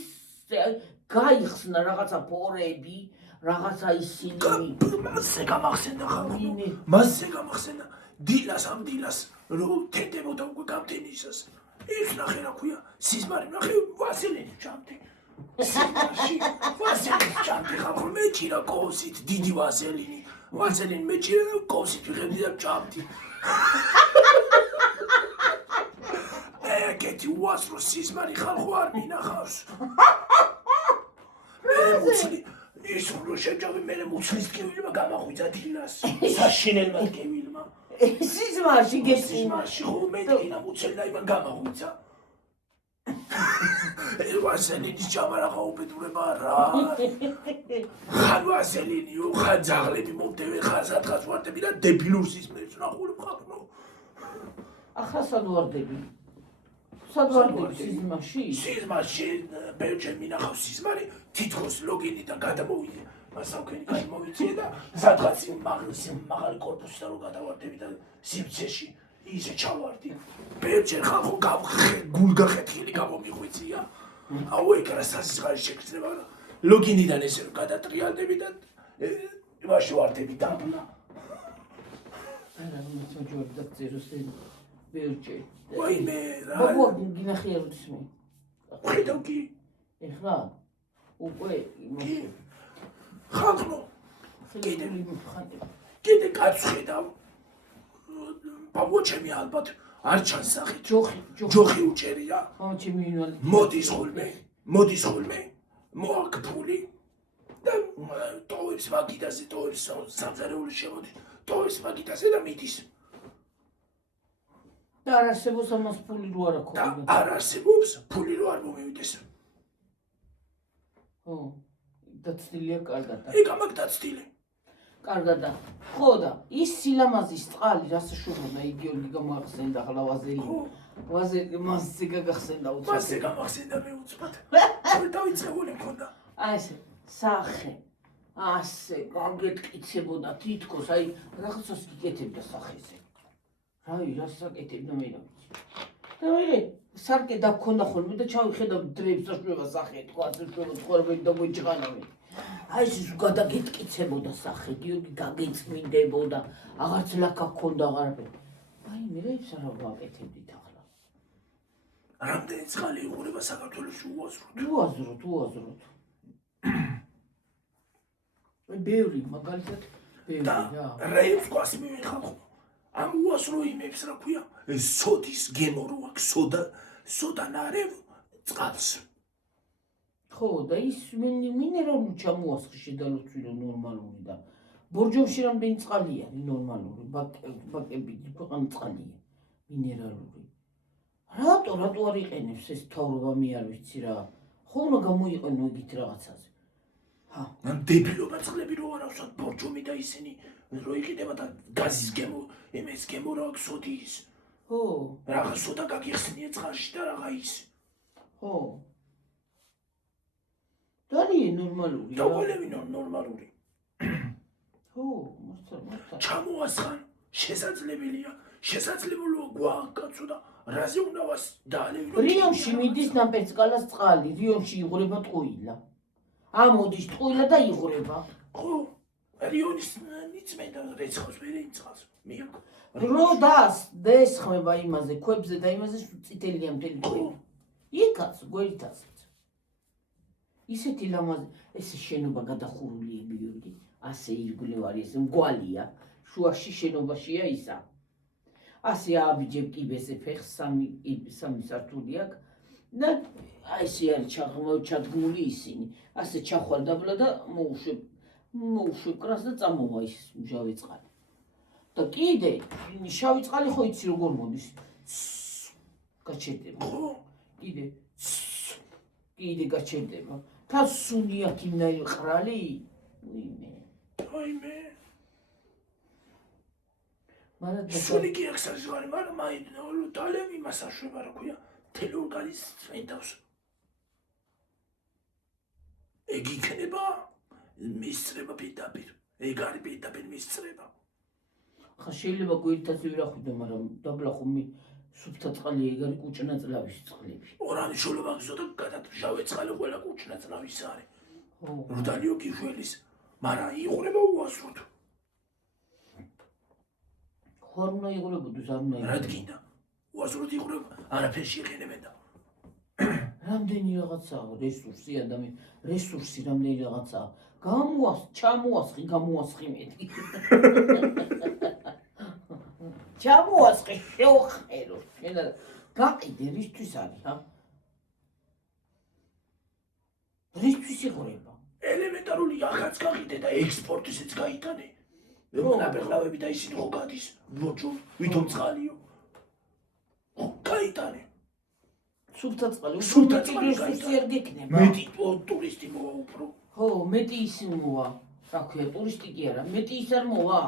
გაიხსნა რაღაცა ფორები რაღაცა ისინი მასზე გამახსენდა ხალხო მასზე გამახსენდა დილას ამ დილას რო თენდებოდა უკვე გამთენისას ის ნახე რა ქვია სიზმარი ნახე ვასილინი ჩამთი სიძმარში ვაზელინის ჭამდი ხალხო მეჭირა კოვსით დიდი ვაზელინი მეჭირა და კოვსით ვიღებდი და ჭამდი ეგეთი უასრო სიზმარი ხალხო არ მინახავს ის რო შეჯავი მე მუცლის ტკივილმა გამახვიძა დილას საშინელმა ტკივილმა სიზმარში გესმის სიზმარში ხო მე დილა მუცელი და იმან გამახვიძა ვაზელინის ჭამა რა გაუბედურება რა ხან ვაზელინიო ხან ძაღლები მომდევენ ხან სადღაც ვარდები და დებილურ სიზმრებს ნახულობ ხალხო ახლა სად ვარდები სიზმარში ბევრჯერ მინახავს სიზმარი თითქოს ლოგინიდან გადამოვიდე მასავქენი გადმოვიწიე და სადღაც მაღალი კორპუსიდან რო გადავარდები და სივრცეში ისე ჩავარდი ბევრჯერ ხალხო გულგახეთქილი გამომიხვიცია აუ ეგ რა სასიხარი შეგრძნება რა ლოგინიდან ესე რომ გადატრიალდები და იმაში ვარდები დაბლა არა მოწოჯორ და წეროს ბევრჯერ ვაიმე რა ბაბუა გინახია როდის მე ხედავ კი ეხლა უკვე ხალხო კიდე კაც ხედავ ბაბუა ჩემი ალბათ არ ჩანს სახით ჯოხი უჭერია ჩემი ინვალი მოდის ხოლმე მოაქვს ფული და ტოვებს მაგიდაზე ტოვებს სამზარეული შემოდის ტოვებს მაგიდაზე და მიდის და არ არსებობს ამას ფული რო არ აქვს და არ არსებობს ფული რო არ მომივიდეს ხო დაცდილია კარგად ეგ ამაკ დაცდილი კარგად და ხო და ის სილამაზის წყალი რასა შუღება იგივე გამახსენდა ახლა ვაზელი მასზე გაგახსენდა უცბად მასზე გამახსენდა მე უცბად მე დავიწყებული მქონდა აი ესე სახე ასე გაგეთკიცებოდა თითქოს აი რაღაცას გიკეთებდა სახეზე რავი რას აკეთებდა მე და მე სარკე დაგქონდა ხოლმე და ჩავიხედავ დრეებს აშვება სახე თქვა ასე ცხოვრობენ და მოიჭყანავენ აი ეს გადაგეთკიცებოდა სახე გიორგი გაგეწმინდებოდა აღარც ლაკა ქონდა აღარაფერი აი მე რებს არა ვაკეთებდით ახლა რამდენი წყალი იყურება საქართველოში უაზროდ ბევრი მაგალითად ბევრი რა რეებს ყვას მივიხალხო ამ უასრო იმებს რა ქვია სოდის გემო აქვს სოდა ნარევ წყალს ხო და ის მინერალური ჩამოასხი შედალოცვილო ნორმალური და ბორჯომში რამდენი წყალი არის ნორმალური ბაკები ქვეყანა წყალია მინერალური რატო არ იყენებს ეს თავრობა მე არ ვიცი რა ხო უნდა გამოიყენო ეგეთ რაღაცაზე ამ დებილობა წყლები რო არ აქვს ბორჯომი და ისინი რო იყიდება და გაზის გემო იმის გემო რა აქვს სოდის ხო რაღაც სოდა გაგიხსნია წყალში და რაღაც ის ხო დარიე ნორმალური და ყველები ნორმალური ხო მოხდა ჩამოასხან შესაძლებელია გვაკაცო და რაზე უნდა დაალევინო რიონში მიდის ნაპერწკალას წყალი რიონში იღურება ტყუილა ამოდის ტყუილა და იღურება ხო რიონის ნიწმენდა რეცხავს ვერ იწყავს მიაკ რო დასხმება იმაზე ქვებზე და იმაზე წითელია მთელი ტყუილი იქაც გვერდითაც ისეთი ლამაზი ესე შენობა გადახურულია გიორგი ასე ირგვლივ არის ეს მგვალია შუაში შენობაშია ისა ასე ააბიჯებ კიბეზე ფეხს სამი სართული აქვს და აი ესე არის ჩადგმული ისინი ასე ჩახვალ დაბლა და მოუშვებ კრას და წამოვა ის მჟავე წყალი და კიდე შავი წყალი ხო იცი როგორ მოდის გაჩერდება კიდე გაჩერდება და სუნია კინაი ყრალი ვაიმე მაგრამ სული კი აქვს საჟარი მაგრამ აი დალევი მას აშვება რა ქვია თელი ორგანიზმს წვენდავს ეგ იქნება მისწრება პირდაპირ ეგ არის პირდაპირ მისწრება ხა შეიძლება გვერდითაც ვირახვიდე მაგრამ დაბლა ხომ სუფთა წყალი ეგ არის კუჭნაწლავის წყლები ორანი შოლობა გზოდა გადადშავე წყალი ყველა კუჭნაწლავის არის რუდალიო გიშველის მაგრამ იღურება უასროდ ხარ უნდა იღურებოდეს არ უნდა რა დგინდა უასროდ იღურება არაფერში იყენებენ და რა რამდენი რაღაცაა რესურსი რესურსი რამდენი რაღაცაა ჩამოასხი გამოასხი მეტი ჩამოასხი შევხერო შენა გაყიდე რისთვის არის რისთვის იღრება ელემენტარული ახაც გაყიდე და ექსპორტისიც გაიტანე ნაბეღლავები და ისინი ხო გადის როჯო ვითომ წყალიო გაიტანე სუფთა წყალი სუფთა წყალი რესურსი არ გექნება მეტი ტურისტი მოვა უფრო ხო მეტი ის მოვა რა ქვია ტურისტი კი არა მეტი ის არ მოვა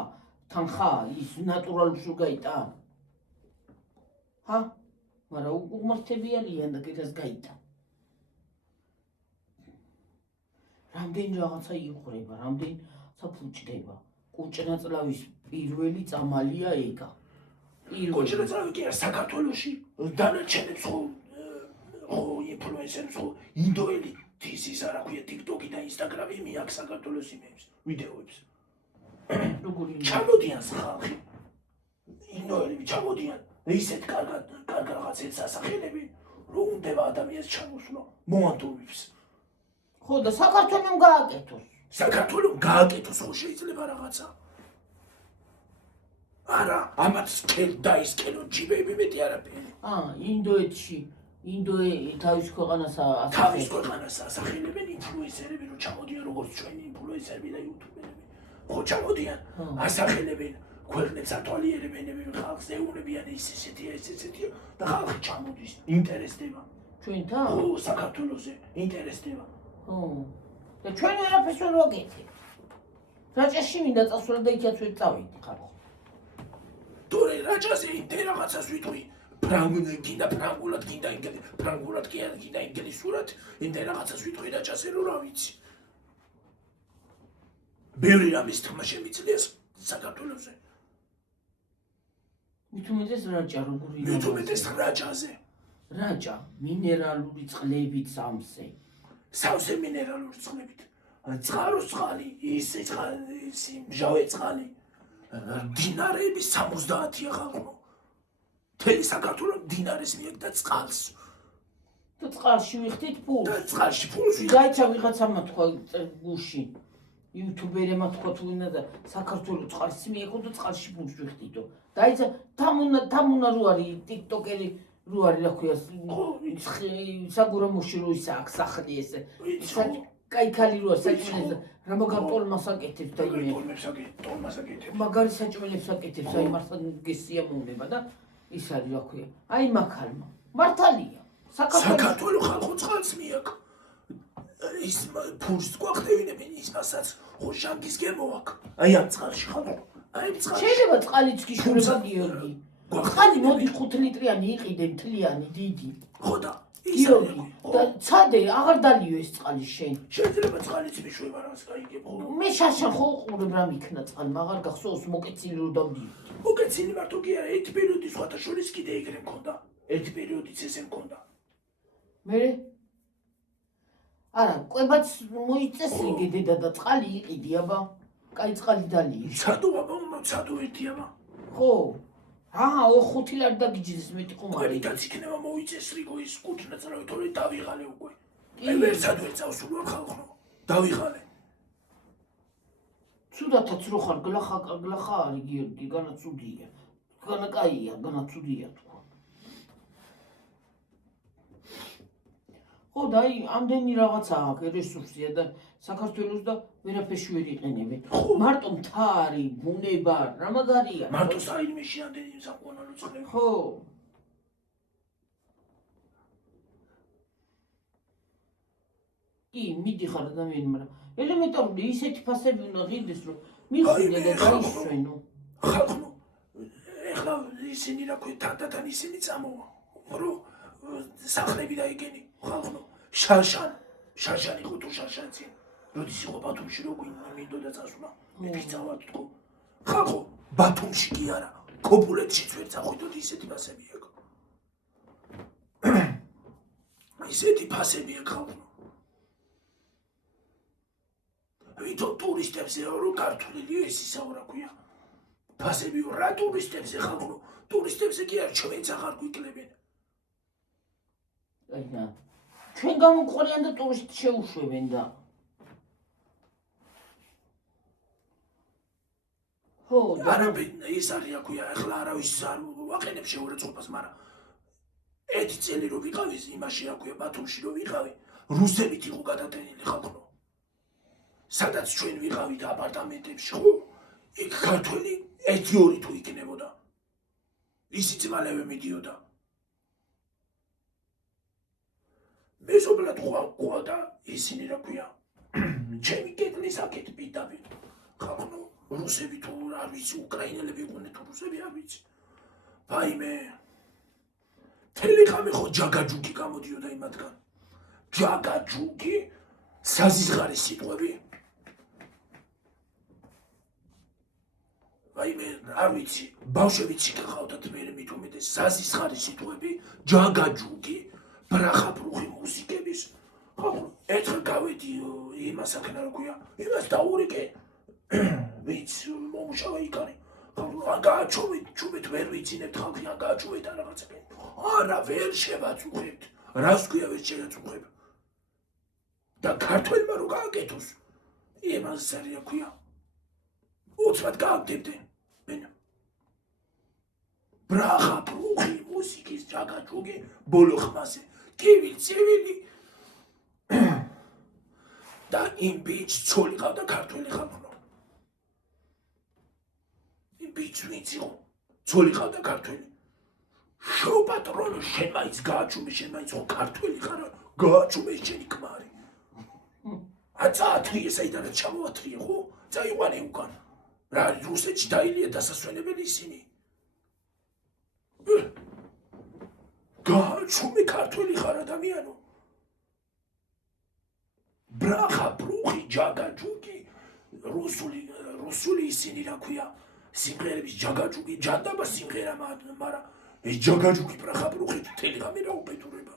თანხა ის ნატურალურს გაიტან მაგრამ უმართებიანია და კიდეს გაიტან რამდენი რაღაცა იღვრება რამდენი საფუჭდება კუჭნაწლავის პირველი წამალია ეგა კუჭნაწლავი კი არა საქართველოში დანარჩენებს ხო ინფლუენსერებს ხო ინდოელი ის არა ქვია TikTok-ი და Instagram-ი მიაქვს საქართველოს იმებს ვიდეოებს როგორი ჩამოდიან ხალხი ინდოელები ჩამოდიან ისეთ კარგ რაღაცებს ასახელები რომ უნდა ადამიანს ჩამოსვლა მოანტოვებს ხო და საქართველოს გააკეთოს ხო შეიძლება რაღაცა არა ამათ დაისკელო ჯიბები მეტი არაფერი ინდოეთში თავის ქვეყანას ასახელებენ ინფლუენსერები რომ ჩამოდიან როგორც ჩვენი ინფლუენსერები და იუთუბერები ხო ჩამოდიან ასახელებენ ქვეყნებს ათვალიერებენ ხალხს ეუბნებიან ისეთია და ხალხი ჩამოდის ინტერესდება ჩვენთან ხო საქართველოზე ინტერესდება ხო და ჩვენ ვერაფერს ვერ ვაკეთებ რაჭაში მინდა წასვლა და იქაც ვერ წავიდი ხალხი თორე რაჭაზე ინტერ რაღაცას ვიტყვი გინდა ფრანგულად გინდა ფრანგულად კი არა გინდა ინგლისურად ინტერ რაღაცას ვიტყვი რაჭაზე რომ რა ვიცი ბევრი რამის თქმა შემიძლია საქართველოზე მithumetes რაჭა როგორი მithumetes რაჭაზე რაჭა მინერალური წყლებით სავსე მინერალური წყლებით წყაროს წყალი ისე წყალი მჟავე წყალი დინარეების 70-ია ხალხო თელი საქართველოს დინარეს მიეკდა წყალს და წყალში ვიხდით ფულს და წყალში ფულს გაიცა ვიღაცამა თქვა გუში იუთუბერებმა თქვა თუ ვინა და საქართველოს წყალს მიეკო და წყალში ფულს ვიხდითო დაიცა თამუნა რო არის ტიკტოკერი რო არის რა ქვია საგურამოში რო ის აქვს სახლი ესე კაიქალი როა საჭმელებს რა მაგარტოლმას აკეთებს და მაგარი საჭმელებს აკეთებს აი მართლა გესიამოვნება და ის არის რა ქვია აი მაქალმა მართალია საქართველოს ხალხო წყალს მიაკ ის ფულს გვახდევინებენ ის მასაც ხო შანგის გემოაკ აი ამ წყალში ხალხო აი წყალში შეიძლება წყალიც გიშურება გიორგი წყალი მოდი 5 ლიტრიანი იყიდე მთლიანი დიდი ხო და გიორგი და ცადე აღარ დალიო ეს წყალი შენ შეიძლება წყალიც მიშვება რას გაიგებ ხო მე შაშა ხო ყურებ რა მიქნა წყალი მაგარ გახსოვს მოკეცილი რო დავდიო მოკეცილი მარტო კი არა ერთი პერიოდი სხვათა შორის კიდე ეგრე მქონდა ერთი პერიოდიც ესე მქონდა მე არა კვებაც მოიწესრიგე დედა და წყალი იყიდი აბა კაი წყალი დალიო ცადო აბა ცადო ერთი აბა ხო 5 ლარი დაგიჯდეს მეტი ყუმარი კვებითაც იქნება მოიწესრიგო ის კუჭნაწლავი თორე დავიღალე უკვე მე ვერცად ვერ წავსულვარ ხალხო დავიღალე ცუდათაც რო ხარ გლახა არის გიორგი განაცუდია განაკაია განაცუდია თქვა ხო და აი ამდენი რაღაცა აქვს რესურსია და საქართველოს და ვერაფერში ვერ იყენებენ მარტო მთა არის ბუნება რა მაგარია მარტო საინმეში ამდენი საკონალო წყლები ხო კი მიდიხარ ადამიანი მაგრამ ელემენტარული ისეთი ფასები უნდა ღირდეს რომ მიხვიდე და დაისვენო ხალხო ეხლა ისინი რა ქვია თანდათან ისინი წამოვა რო სახლები დაიგენი ხალხო შარშანი ხო თუ შარშანცი როდის იყო ბათუმში რო მინდოდა წასვლა მე ფიცავად თქო ხალხო ბათუმში კი არა ქობულეთშიც ვერ წახვიდოთ ისეთი ფასები აქვს ისეთი ფასები აქვს ხალხო ვიდო ტურისტებზე რო გართულიო ეს ისა რა ქვია ფასები რა ტურისტებზე ხალხო ტურისტებზე კი არ ჩვენც აღარ გვიკლებენ აინა ჩვენ გამოგყოლიან და ტურისტ შეუშვებენ და ხო და არა ის არის რა ქვია ახლა არავის არ ვაყენებ შეურაცხყოფას მაგრამ ერთი წელი რო ვიყავი იმაში რა ქვია ბათუმში რო ვიყავი რუსებით იყო გადადენილი ხალხო სადაც ჩვენ ვიყავით აპარტამენტებში ხო იქ ქართველი 1-2 თუ იქნებოდა ისიც მალევე მიდიოდა მეზობლად ყვა და ისინი რა ქვია ჩემი კედლის აქეთ პიტავი ხალხო რუსები თუ არ ვიცი უკრაინელები იყვნენ თუ რუსები არ ვიცი ვაიმე თელეხამე ხო ჯაგაჯუგი გამოდიოდა იმათგან ჯაგაჯუგი საზიზღარის სიტყვები ვაიმე არ ვიცი ბავშვებიც იქხავდათ მე მით უმეტეს საზიზღარის სიტყვები ჯაგაჯუგი ბრახაბრუხი მუსიკების ხო ერთხელ გავედი იმას აქნა რა ქვია იმას დაურეკე ვიც მომუშავე იქარი გააჩვით ვერ ვიცინებთ ხალხი გააჩვით რაღაცა არა ვერ შევაწუხებთ რას ქვია ვერ შევაწუხებ და ქართველმა რო გააკეთოს იმას არის რა ქვია უცბად გააგდებდნენ მენა ბრახა ბრუხი მუსიკის ჯაგაჯუგი ბოლო ხმაზე კივი ცივილი და იმ ბიჭ ცოლი ყავდა ქართველი ხალხო ბიჭ ვინც იყო ცოლი ყავდა ქართველი შო პატრონო შენ მაინც გააჩუმე შენ მაინც ხო ქართველი ხარ გააჩუმე შენი ქმარი აწათრიე საიდანაც ჩამოათრიე ხო წაიყვანე უკან რა რუსეთში დაილია დასასვენებელი ისინი გააჩუმე ქართველი ხარ ადამიანო ბრახა ბრუხი ჯაგაჯუგი რუსული ისინი რა ქვია სიმღერების ჯაგაჯუგი ჯანდაბა სიმღერა მაგრამ ეს ჯაგაჯუგი ბრახაბრუხი თელი ღამე რა უბედურება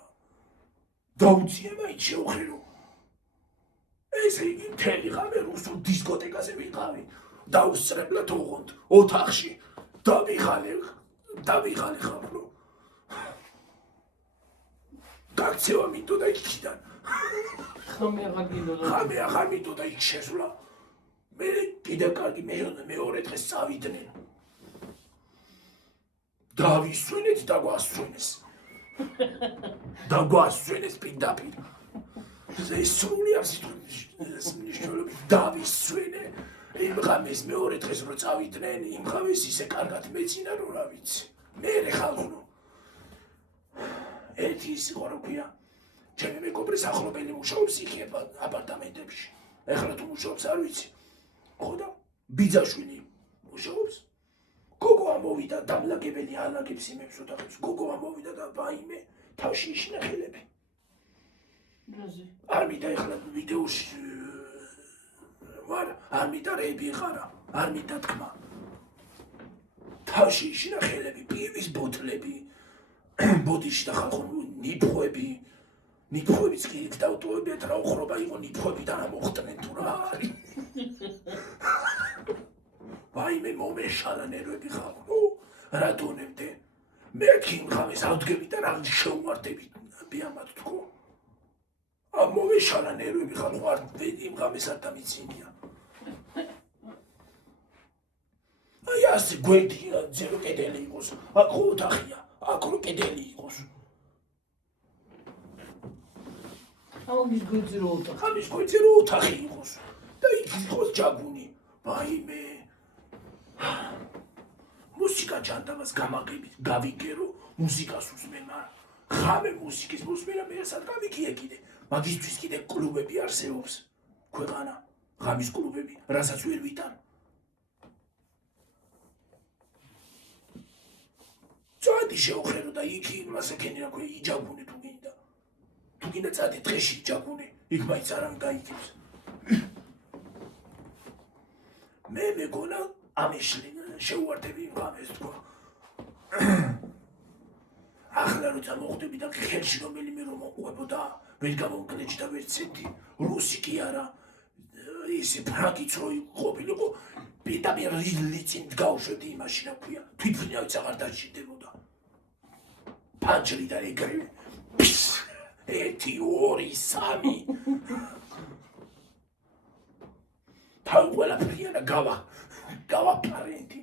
დაუწიე მაინც შეუხედო ესე იგი თელი ღამე რუსულ დისკოტეკაზე ვიყავი დაუსწრებლად ოღონდ ოთახში დავიღალე ხაბრო გაქცევა მინდოდა იქიდან ხამე აღარ მინდოდა იქ შესვლა მე კიდევ კარგი მეორე დღეს წავიდნენ დავისვენეთ დაგვასვენეს პირდაპირ ეს სრული არის მნიშვნელობით დავისვენე იმ ღამეს მეორე დღეს რო წავიდნენ იმ ღამეს ისე კარგად მეცინა რომ რა ვიცი მე ხალხო ერთი ის იყო რა ქვია ჩემი მეგობრის ახლობელი მუშაობს იქ აპარტამენტებში ეხლა თუ მუშაობს არ ვიცი ხო და ბიძაშვილი მუშაობს გოგო ამოვიდა დამლაგებელი ალაგებს იმებს ოთახებს გოგო ამოვიდა და ვაიმე თავში იშნა ხელები არ მინდა ეხლა ვიდეოში ვარ არ მინდა რეები ხარა არ მინდა თქმა თავში იშნა ხელები პივის ბოთლები ბოდიში და ხალხო ნიფხვებიც კი იქ დავტოვებიათ რა უხრობა იყო ნიფხვები და რა მოხდნენ თუ რა არის ვაიმე მომეშალა ნერვები ხალხო რა დონემდე მე კიმ ღამეს ავდგები და რა შეუვარდები ბიამად თქო მომეშალა ნერვები ხალხო არ იმ ღამეს არ დამიცინია აი ასე გვერდია ძერო კედელი იყოს აქ ხო ოთახია აქ რო კედელი იყოს ამის გვერდზე რო ოთახი იყოს და იქ იყოს ჯაგუნი ვაიმე მუსიკა ჯანდაბას გამაგებით გავიგერო მუსიკას უსმენ მაგრამ ხამე მუსიკის მოსმენა მე სად გავიქია კიდე მაგისთვის კიდე კლუბები არსებობს ქვეყანა ღამის კლუბები რასაც ვერ ვიტან წადი შევხედო და იქ იმას ეკენი რა ქვია იჯაგუნე თუ გინდა წადი დღეში იჯაგუნე იქ მაინც არავინ გაიგებს მე მეგონა ამიშლი შეუვარდები იმ ღამეს თქვა ახლა როცა მოხდები და ხელში რომელიმე რომ მოყვებოდა ვერ გამომკლეჭი და ვერ ცენტი რუსი კი არა ისე ფრაგიც რო ყოფილიყო პირდაპირ ლიცინთ გავშვებდი იმაში რა ქვია თვითმფრინავიც აღარ დაჭირდებოდა ფანჯრი და ეგრევე 1 2 3 თან ყველაფრია და გავაფრენდი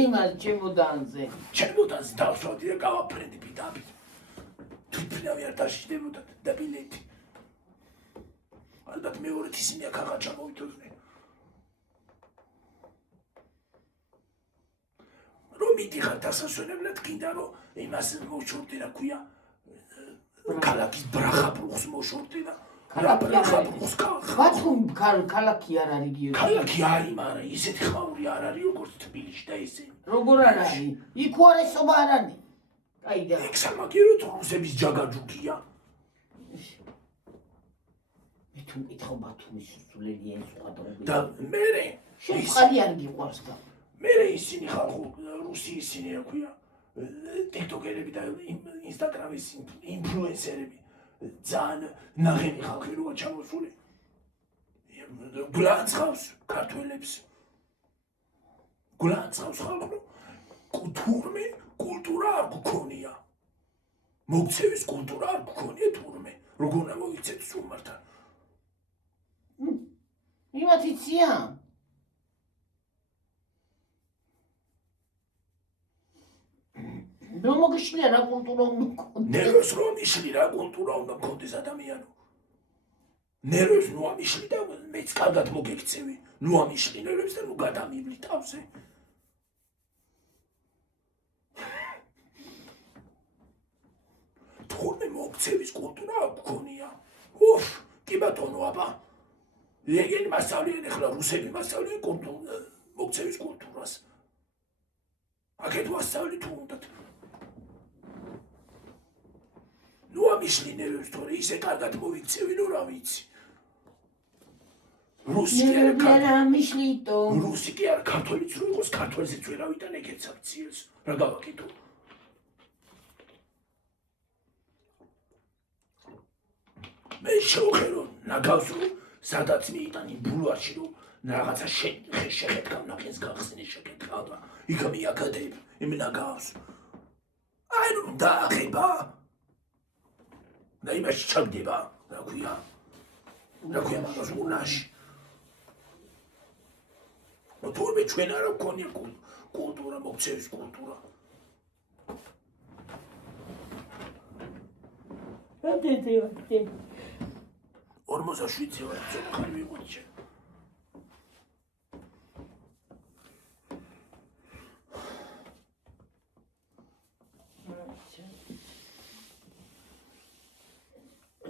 იმას ჩემოდანზე ჩემოდანზე დავსვადი და გავაფრენდი პირდაპირ თვითმფრინავი არ დაშიდებოდა და ბილეთი ალბათ მეორედ ისინი აქ აღარ ჩამოვიდოდნენ რომ მიდიხარ დასასვენებლად გინდა რომ იმას მოშორდი რა ქვია ქალაქის ბრახაბრუხს მოშორდი და ბრახაბრუხს ბათუმ ქალაქი არ არის გიორგი ქალაქი არის მაგრამ ისეთი ხაური არ არის როგორც თბილისში და ისე როგორ არ არის იქ უარესობა არ არის აი და ეგ სამაგიეროდ რუსების ჯაგაჯუგია მე თუ მკითხო ბათუმის სულელი ეს ყადრები და მერე შეწყალი არ გიყვარს და მერე ისინი ხალხო რუსი ისინი რა ქვია ტიქტოკერები და ინსტაგრამის ინფლუენსერები ძალიან ნაღები ხალხი როა ჩამოსული გულანცხავს ქართველებს გულანცხავს ხალხო თურმე კულტურა არ გქონია მოქცევის კულტურა არ გქონია თურმე როგორ უნდა მოიქცეთ სულ მართა იმათიცია რომ მოგიშლია რა კულტურა უნდა გქონდეს ნერვს რომ იშლი რა კულტურა უნდა გქონდეს ადამიანო ნერვს ნუ ამიშლი და მეც კარგად მოგექცევი ნუ ამიშლი ნერვს და ნუ გადამიბლი თავზე თურმე მოქცევის კულტურა არ გქონია უფ კი ბატონო აბა ეგენი მასწავლიან ახლა რუსები მასწავლიან მოქცევის კულტურას აქეთ ვასწავლი თუ უნდათ ნუ ამიშლი ნერვს თორე ისე კარგად მოვიქცევი რომ რა ვიცი რუსი კი არ ქართველიც რო იყოს ქართველზეც ვერავიდან ეგეთ საქციელს რა გავაკეთო მე შევხედო ნაგავს რომ სადაც მიიტანი ბულვარში რომ რაღაცა შეხეთქავ ნახეს გახსნი შეკეთქავ და იქ მიაკადებ იმ ნაგავს აი რომ დაახება და იმაში ჩაგდება რა ქვია მაგას უნაში თურმე ჩვენ არა გქონია კულტურა მოქცევის კულტურა 47 ვარ ცოტა ხანი ვიყოთ შენ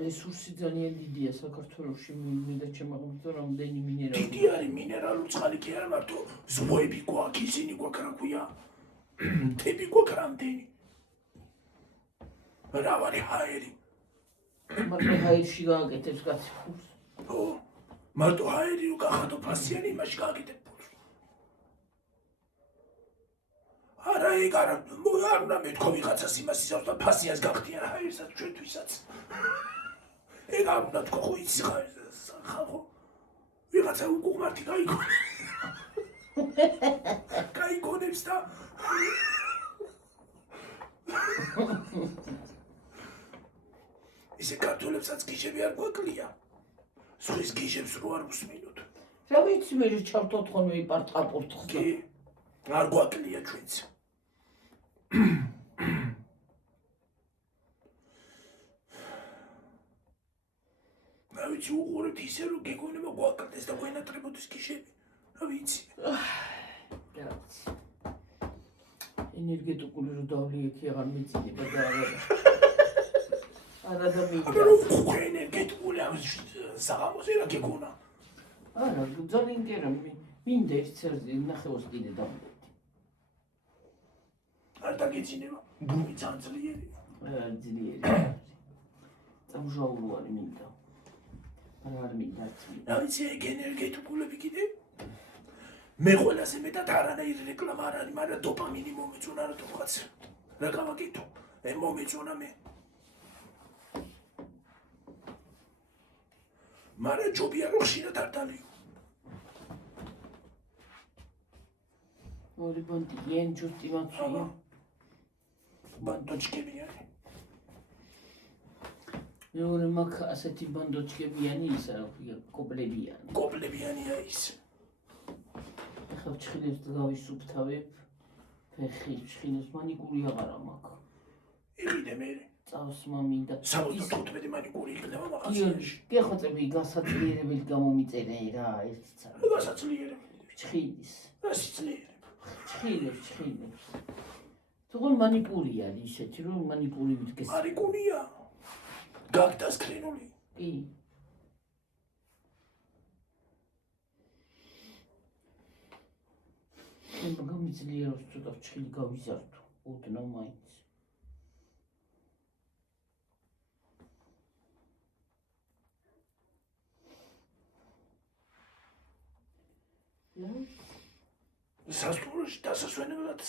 რესურსი ძალიან დიდია საქართველოში მინდა ჩემაღმოჩნდა რამდენი მინერალი დიდი არის მინერალური წყალი კი არა მარტო ზღვები გვაქვს ისინი გვაქვს რა ქვია მთები გვაქვს რამდენი მრავალი ჰაერი მაგრამ ჰაერში გააკეთებს კაცი ფულს ო მარტო ჰაერი უგახადო ფასიანი იმაში გააკეთებ ფულს არა ეგ არა უნდა მეთქო ვიღაცას იმას ისავს და ფასიანს გახდიან ჰაერსაც ჩვენთვისაც ეგ არ უნდა თქო ხო იცი ხალხო ვიღაცა უკუღმართი გაიგონებს და ისე ქართველებსაც გიჟები არ გვაკლია ზღვის გიჟებს რო არ უსმინოთ რა ვიცი მე ჩავთოთ ხოლმე იპარტყაპორთხს კი არ გვაკლია ჩვენც რა ვიცი უყურეთ ისე რომ გეგონება გვაკლდეს და გვენატრებოდეს გიჟები რა ვიცი რა ვიცი ენერგეტიკული რო დავლი ექი აღარ მეწინება და არა და მინდა ხო ენერგეტიკული ამ საღამოზე რა გეგონა არა ძალიან გერა მინდა ერთ-ერთი ნახევარს კიდე დავდეთ არ დაგეცინება ბუმი ძალიან ძლიერი ძლიერი წამჟაურვარი მინდა არ მინდა რა ვიცი ეგ ენერგეტიკულები კიდე მე ყველაზე მეტად არანაირი რეკლამა არ არის მაგრამ დოპამინი მომეწონა რა თუ რაღაც რა გავაკეთო მომეწონა მე მაგრამ ჯობია რომ ხშირად არ დალიო ორი ბანტი ენ ჯუსტიმაცია ბანტოჩკები არის მეორე მაგ ასეთი ბანდოჩკებიანი ისა რა ქვია კოპლებიანი. კოპლებიანია ის. ახლა ჩხილებს გავისუფთავებ. ფეხი ჩხილებს მანიკური აღარა მაქვს. იყიდე მე. წავს მამინდა. 75 მანიკური იქნება გიორგი, მაღაზიაში. გეხოცები გასაძლიერებელი გამომიწერე რა ერთი წამი. გასაძლიერებელი. ჩხილის. გასაძლიერებელი. ჩხილებს. თუმცა მანიკურია ისეთი რომ მანიკურივით გეს. მარიკუნია. გაგდასკრინული. კი. გამიძლიეროს ცოტა ჩხილი გავიზარდო. ოდნავ მაინც. სასტუმროში დასასვენებლად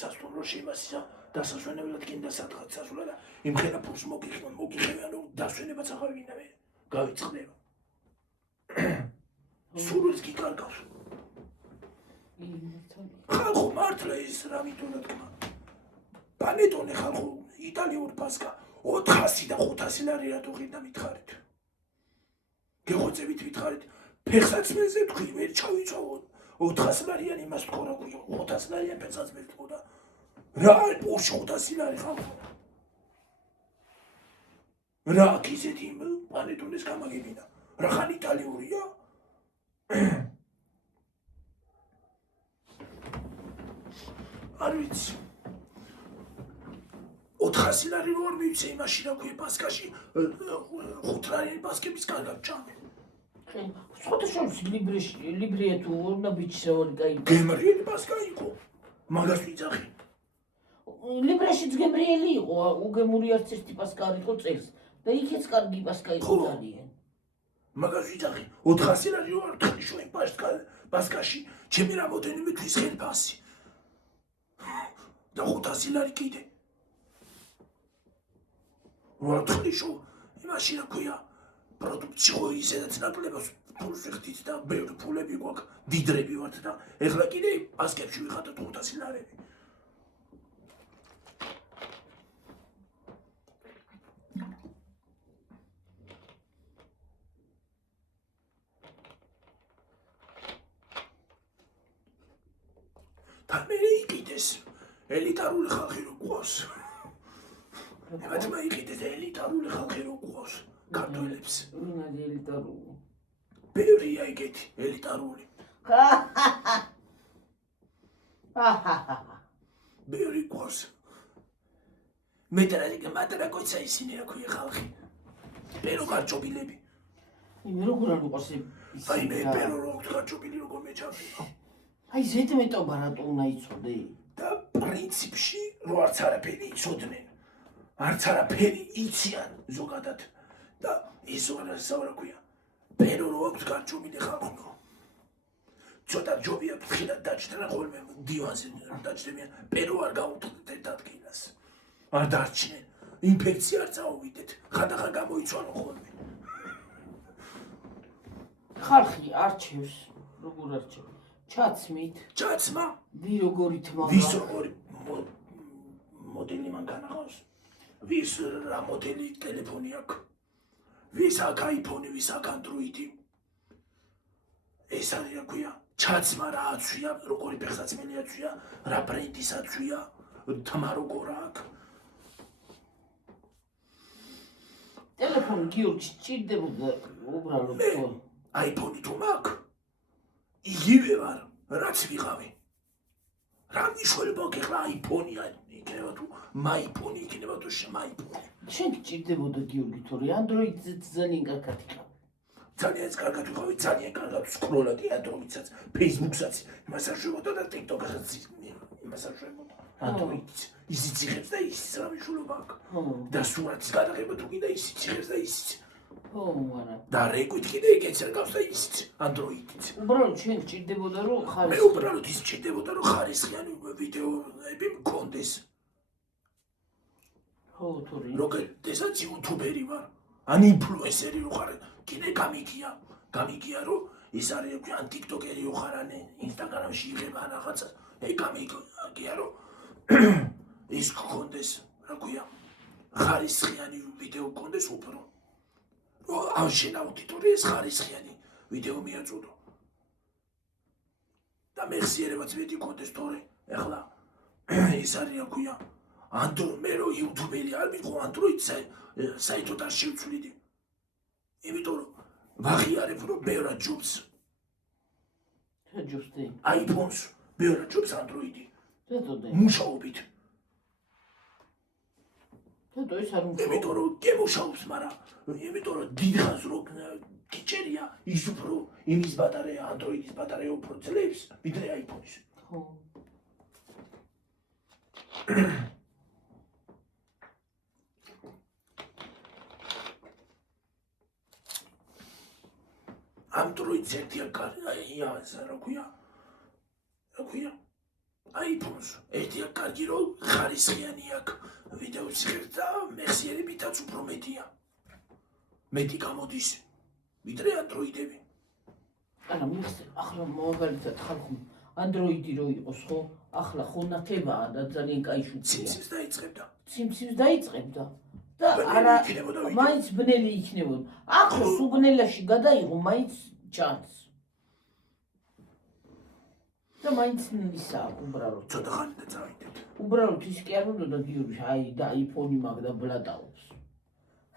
იმასია დასასვენებლად კიდე სადღაც სასულა და იმხელა ფულს მოგიხმიან რომ დასვენებაც აღარ გინდა მე გავიწყდება სულს კი კარგავს ხალხო მართლა ის რა მითქმა პანეტონე ხალხო იტალიურ პასკა 400 და 500 ლარი რატო ღირდა მითხარით გეხოცებით მითხარით ფეხსაცმელზე თქვი ვერ ჩავიცავო 400 ლარიანი იმას თქო რა ქვია 500 ლარიანი ფეხსაცმელი თქო და რა პურში 500 ლარი ხალხო რა გიზეთი პანეტონის გამაგებინა რა ხან იტალიურია არ ვიცი 400 ლარი რო არ მივიცე იმაში რა ქვია პასკაში 5 ლარიანი პასკების კარგად ჩამე სხვადასხვა ლიბრია თუ უნდა ბიჭსავალი კაი გემრიელი პასკა იყო მაგას ვიძახი ლიბრაშიც გემრიელი იყო უგემური არც ერთი პასკა არ იყო წელს და იქაც კარგი პასკა იყო ძალიან მაგას ვიძახი 400 ლარი რო არ თქვი შენ პასკაში ჩემი რამოდენიმე თვის ხელფასი და 500 ლარი კიდე რო არ თქვი შენ იმაში რა ქვია პროდუქციო ისედაც ნაკლებობს ფულს ვიხდით და ბევრი ფულები გვაქვს დიდრები ვართ და ეხლა კიდე პასკებში ვიხადოთ 500 ლარები და მე იყიდეს ელიტარული ხალხი რო გვყავს ემათმა იყიდეს ელიტარული ხალხი რო გვყავს ქართველებს ვინადი ელიტარული ბევრია ეგეთი ელიტარული ბევრი გვყავს მეტრა კოცა ისინი რა ქვია ხალხი პერო გარჭობილები მე როგორ არ უყურს აი მე პერო რო გარჭობილი როგორ მეჩავდი აი ზედმეტობა რატო უნდა იცოდე და პრინციპში რო არც არაფერი იცოდნენ არც არაფერი იციან ზოგადად და ის რა ქვია პერო რო აქვს გარჭობილი ხალხო ცოტა ჯობია ფრთხილად დაჭრა ხოლმე დივანზე დაჭრებიან პერო არ გაუთხდეთ ერთ ადგილას არ დარჩნენ ინფექცია არ წაუვიდეთ ხანდახან გამოიცვალო ხოლმე ხალხი არჩევს როგორ არჩევს ჩაცმით ჩაცმა ვის როგორი თმა ვის როგორი მოდელი მანქანა ყავს ვის რა მოდელი ტელეფონი აქვს ვის აქ აიფონი ვის აქ ანდროიდი ეს არის რა ქვია ჩაცმა რა აცვია როგორი ფეხსაცმელი აცვია რა ბრენდის აცვია თმა როგორ აქვს ტელეფონი გიორგი სჭირდებოდა უბრალოდ აიფონი თუ მაქვს იგივე ვარ რაც ვიღავი რა მნიშვნელობა გეხლა აიფონი იქნება თუ მაიფონი იქნება თუ შემაიფონი შენ გჭირდებოდა გიორგი თორე ანდროიდზეც ძალიან კარგად იყავ ძალიან კარგად ვიყავი ძალიან კარგად სკროლადი ანდროიდსაც ფეისბუქსაც იმას აშვებოდა და ტიკტოკსაც იმას აშვებოდა ანდროიდს ისიც იღებს და ისიც რა მნიშვნელობა აქვს და სურათის გადაღება თუ კიდე ისიც იღებს და ისიც მაგრამ და რეკვით კიდე იგეც რა გავს და ისიც ანდროიდით უბრალოდ შენ გჭირდებოდა რომ მე უბრალოდ ის გჭირდებოდა რომ ხარისხიანი ვიდეოები მქონდეს ხო თორე როგესაც იუთუბერი ვარ ან ინფლუენსერი ვარ კიდე გამიგია რომ ის არის ან ტიკტოკერი ვარ ან ინსტაგრამში იღება რაღაცას გამიგია რომ ის გქონდეს რა ქვია ხარისხიანი ვიდეო გქონდეს უფრო ამ შენ აუდიტორიას ხარისხიანი ვიდეო მიაწოდო და მეხსიერებაც მეტი კონდეს თორე ეხლა ის არის რა ქვია მე რო იუთუბერი არ ვიყო Android საიტოდ არ შევცვლიდი იმიტომ რომ ვაღიარებ რომ ბევრად ჯობს iPhone-ს ბევრად ჯობს Android-ი მუშაობით იმიტომ რომ გემუშაობს მაგრამ იმიტომ რომ დიდხანს რო გიჭერია ის უფრო იმის ბატარეა Android-ის ბატარეა უფრო ძლებს ვიდრე iPhone-ის ხო Android-ს ერთია კარგი რა ქვია iPhone-ს ერთია კარგი რომ ხარისხიანი აქვს ვიდეოს იღებს და მეხსიერებითაც უფრო მეტი გამოდის ვიდრე Android-ები არა მიხსენ ახლა მაგალითად ხალხო Android-ი რო იყოს ხო ახლა ხო ნათებაა და ძალიან კაი შუქია ციმცივს დაიწყებდა და არა მაინც ბნელი იქნებოდა ახლა სუბნელაში გადაიღო მაინც ჩანს და მაინც ისა უბრალოდ ცოტა ხანი და წავიდეთ უბრალოდ ის კი არ უნდა გიურვი აი და iPhone-ი მაგ და ბლატაობს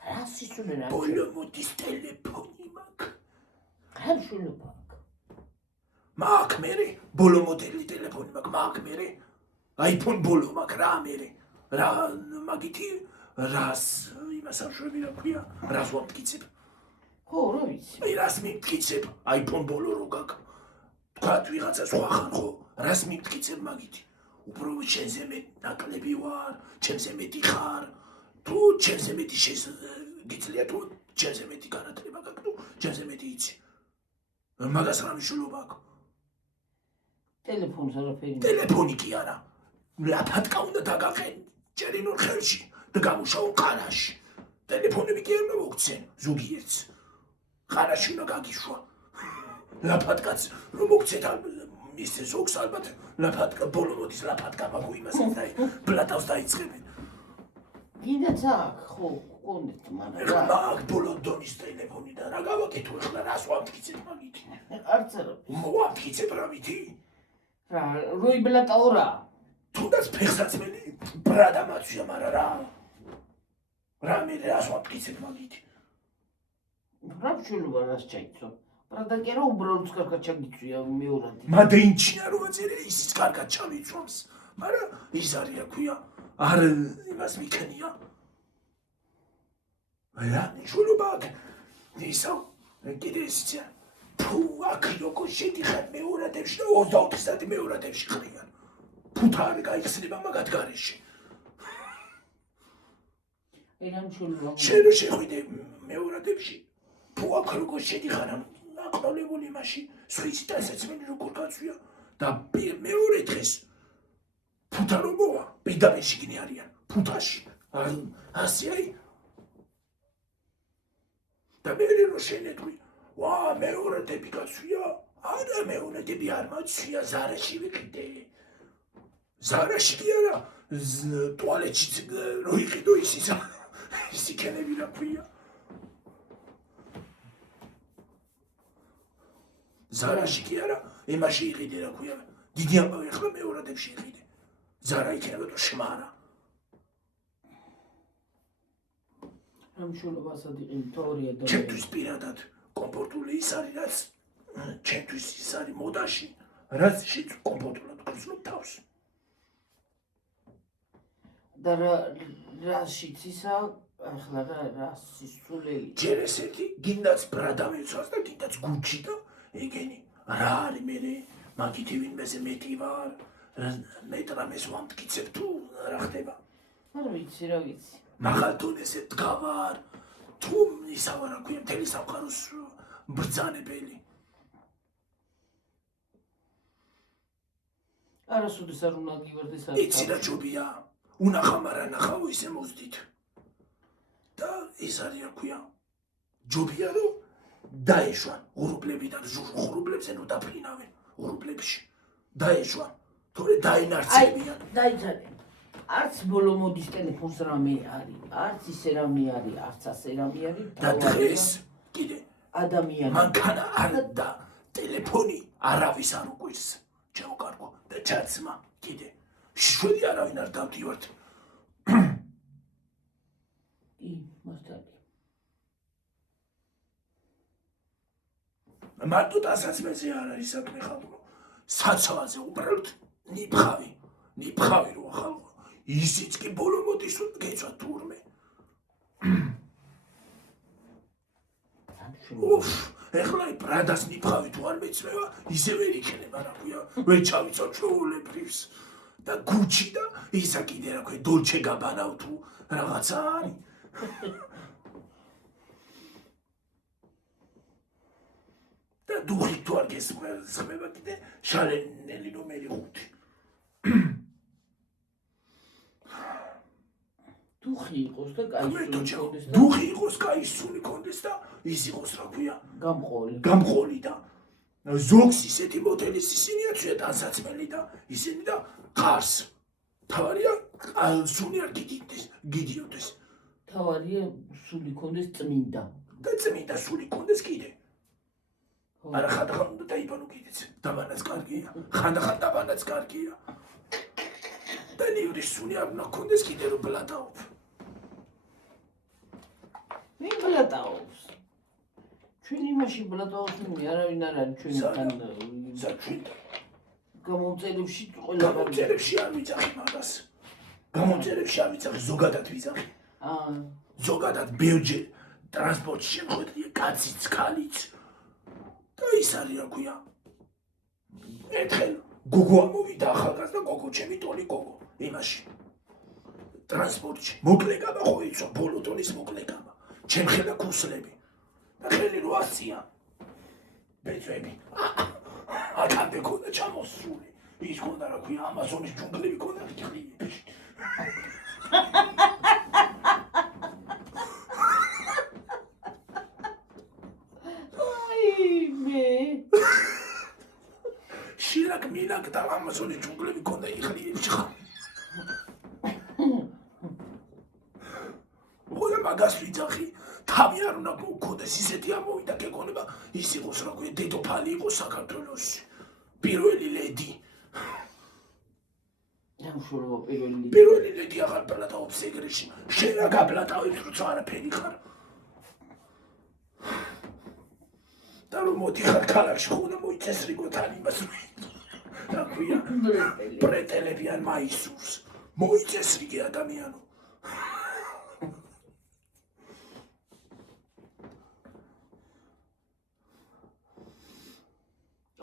რა სიცოცხლე რა ბოლომოდის ტელეფონი მაგ რა შულობა მაგ მერე ბოლო მოდელი ტელეფონი მაგ მერე iPhone ბოლო მაგ რა მერე რა მაგითი რას იმას ამშვები რა ქვია რას ვამტკიცებ ხო რა ვიცი აი რას მიმტკიცებ iPhone ბოლო რო გაქვს თქვათ ვიღაცა სხვა ხარ ხო რას მიმტკიცებ მაგითი უბრალოდ შენზე მე ნაკლები ვარ ჩემზე მეტი ხარ თუ ჩემზე მეტი გიძლია თუ ჩემზე მეტი განათლება გაქვს თუ ჩემზე მეტი იცი მაგას რა მნიშვნელობა აქვს ტელეფონს არაფერი ტელეფონი კი არა ლაპატკა უნდა დაგაყენ ჭერინო ხელში და გამუშაო ყარაში ტელეფონები კი არ მოგცენ ზოგიერთს ყარაში უნდა გაგიშვა ლაპატკაც რომ მოგცეთ ის ზოგს ალბათ ლაპატკა ბოლომოდის ლაპატკა მაგო იმასაც და ბლატავს დაიწყებენ კიდეც აქ ხო კონდეთ მაგრამ რა მაგ ბოლო დონის ტელეფონი და რა გავაკეთო ახლა რას ვამტკიცებ მაგითი არც არა მოვამტკიცებ რა ვითი რა როი ბლატაო რა თუნდაც ფეხსაცმელი ბრადა მაცვია მაგრამ რა მე რას ვამტკიცებ მაგითი რა შეიძლება რას ჩაიცო ბრადა კი რა უბრალოდ კარგად ჩაგიწვია მეორადი მადეინჩია რო აწერე ისიც კარგად ჩავიცვამს მაგრამ ის არის რა ქვია არ იმას მიქნია რა შეიძლება ისო კიდე ისია თუ აქ როგორ შედიხარ მეორადებში და 24 საათი მეორადებში ხრიან ფუთა არ გაიხსნება მაგათ გარეშე ერამ შეიძლება შენ რო შეხვიდე მეორადებში თუ აქ როგორ შედიხარ აყოლებული იმაში სხვისი დასაცმელი როგორ გაწვია და მეორე დღეს ფუთა რო მოვა პირდაპირ შიგნი არიან ფუთაში ასე აი და მე რო შენეთქვი ვა მეორადები გაწვია არა მეორადები არ მაწვია ზარაში ვიყიდე ზარაში კი არა ტუალეტში რო იყიდო ისი ქენები რა ქვია ზარაში კი არა ემაში იყიდე რა ქვია დიდი ამბავი ახლა მეორადებში იყიდე ზარა იქნება თუ შმარა ამ შულობასაც იყიდე თორია და ჩემთვის პირადად კომფორტული ის არის რაც ჩემთვის ის არის მოდაში რაც შეც კომფორტულად გრძნობ თავს და რაშიც ისა ახლა რა სისულელი ჯერ ესეთი გინდაც ბრადა მეცავს და გინდაც გუჩი და ეგენი რა არის მე მაგითი ვინმეზე მეტი ვარ მეტრამეს ვამტკიცებ თუ რა ხდება არ ვიცი რა ვიცი მაღალ დონეზე დგავარ თუ ისა ვარ რა ქვია მთელი სამყაროს ბრძანებელი არასოდეს არ უნდა გივარდეს იცი რა ჯობია უნახავ მაგრამ ნახავ ისე მოვდით და ის არის რა ქვია ჯობია რომ დაეშვან ღრუბლებიდან ღრუბლებზე ნუ დაფრინავენ ღრუბლებში დაეშვან თორე დაინარჩებიან დაიძალე არც ბოლო მოდის ტელეფონს რამე არის არც ისე რამე არის არც ასე რამე არის და დღეს ადამიანი. მანქანა არ და ტელეფონი არავის არ უყვირს. ჩემო კარგო და ჩაცმა კიდე. შველი არავინ არ დავდივართ. კი, მასწავლე. მარტო დასაცმეზე არ არის საქმე ხალხო. საცავაზე უბრალოდ ნიფხავი როა ხალხო. ისიც კი ბოლო მოდის გეცვა თურმე. უფ, ეხლა ბრადას ნიფხავი თუ არ მეცნევა, ისე ვერ იქნება რა ქვია. ვერ ჩავიცავ ჩვეულებრივს. და გუჩი და ისა კიდე რა ქვია, დოლჩე გაბანავ თუ რაღაცა არის. და დუხი თუ არ გესხმება კიდე შალენელი ნომერი 5. დუხი იყოს და კაი სული დუხი იყოს, კაი სული კონდეს და ის იყოს რა ქვია, გამყოლი და ზოგს ისეთი მოდელის ისინია ცუდანსაცმელი და ისინი და ყარს. თავარია სული არ გიდიოდეს. თავარია სული კონდეს წმინდა. და წმინდა სული კონდეს კიდე. არა ხანდახან უნდა დაიბანო კიდეც. დაბანაც კარგია. ხანდახან დაბანაც კარგია. და ნივრის სული არ უნდა კონდეს კიდე რომ ბლატაობ. ვინ ბლატაობს? ჩვენ იმაში ბლატაობს არავინ არ არის ჩვენთან. საჩვენ გამომწერებში გამომწერებში არ ვიძახი მაგას. გამომწერებში არ ვიძახი, ზოგადად ვიძახი. ზოგადად ბევრჯერ ტრანსპორტში შემოხვედრია კაციც, ქალიც. და ის არის რა ქვია. ერთხელ გოგო ამოვიდა ახალგაზრდა გოგო, ჩემი ტოლი გოგო, იმაში. ტრანსპორტში მოკლეგამა ხო იცვა, ბოლო ტოლის მოკლეგამა. ჩემ ხელა ქუსლები. და ხელი რო ასწია. ბეწვები. აკამდე ქონდა ჩამოსული. ის ქონდა რა ქვია, ამაზონის ჯუნგლები ქონდა ხილიებში. შილაკ მილაკ და ამაზონის ჯუნგლები ქონდა ხილიებში. ხოდა მაგას ვიძახი. თავი არ უნდა გქონდეს ისეთი ამოვიდა გეკონება ის იყოს რა ქვია დედოფალი იყოს საქართველოში. პირველი ლედი. ამშურობა პირველი. პირველი ლედი აღარ ბლატაობს ეგრეში. შენ რა გაბლატავებს როცა არაფერი ხარ. და რომ მოდიხარ ქალაქში ხოდა მოიწესრიგოთ ან იმას რა ქვია პრეტელები ან მაისურს. მოიწესრიგე ადამიანო.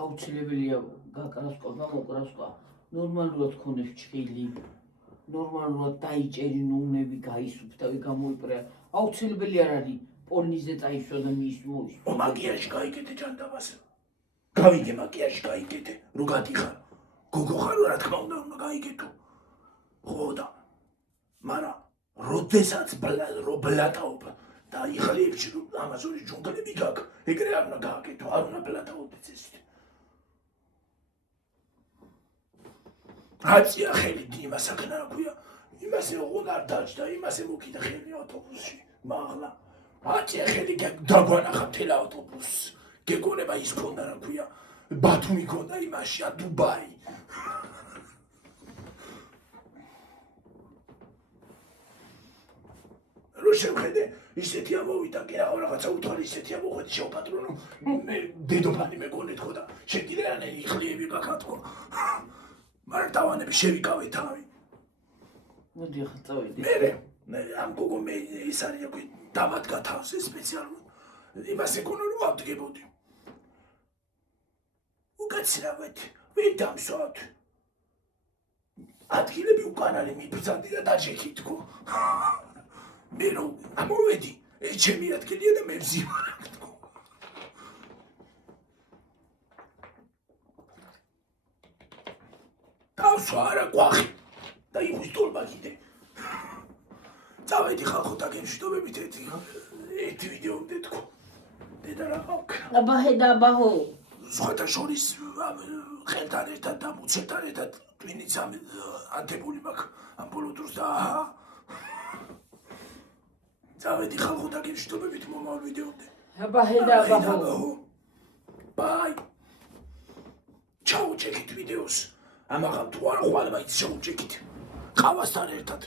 აუცილებელია გაკრასკვა და მოკრასკვა. ნორმალურად ქონდეს ჭრილი. ნორმალურად დაიჭერი ნუნები გაისუფთავი გამოიპრა. აუცილებელი არ არის პოლნიზე წაისვა და მის მოის. მაგიაში გაიგეთე ჯანდაბას. გავიგე მაგიაში გაიგეთე, რო გადიხარ. გოგო ხარ რა თქმა უნდა გაიგეთო. ხოდა. მაგრამ როდესაც ბლატაობ და იხლიებში ამაზონის ჯუნგლები გაქვს, ეგრე არ უნდა გააკეთო, არ უნდა ბლატაობდეს ეს. აცია ხელი იმას აქნა რა ქვია. იმასე ოღონდ არ დაჭდა, იმასე მოკიდა ხელი ავტობუსში. მაღლა. აცია ხელი დაგვანახა მთელ ავტობუსს. გეკონება ის ქონდა რა ქვია. ბათუმი ქონდა იმაში, დუბაი. რო შევხედე, ისეთი ამოვიდა, კი რაღაცა უთვალი ისეთი ამოხვედი შევპატრონო. მე დედოფალი მეკონეთ ხო და შეკიდრიანე იხლიები გაქათქო. მაგრამ დავანები შევიკავე თავი. მოდი ახლა წავიდე. მე ამ გოგო მე ის არის აქვე დამადგა თავზე სპეციალურად. იმას ეკონა რომ ავდგებოდი. უკაცრავად, ვერ დამსვათ. ადგილები უკან არის მიბრძანდი და დაჭექი თქო. მე რომ ამოვედი, ეს ჩემი ადგილია და მე ვზივარ აქ თქო. დავსვა არა ყვახი და იმის დოლმა კიდე. წავედი ხალხოთა გემშვიდობებით ერთი ვიდეომდე თქო. დედა რა ყავქ. აბაჰე და აბაჰო. სხვათა შორის ხელთან ერთად და მუცელთან ერთად twinიც ანთებული მაქვს ამ ბოლო დროს და წავედი ხალხოთა გემშვიდობებით მომავალ ვიდეომდე. აბა ჰედა აბა ბაი ჩაუჭეკით ვიდეოს ამაღამ თუ არ ხვალ მაინც ჩაუჭეკით ყავასთან ერთად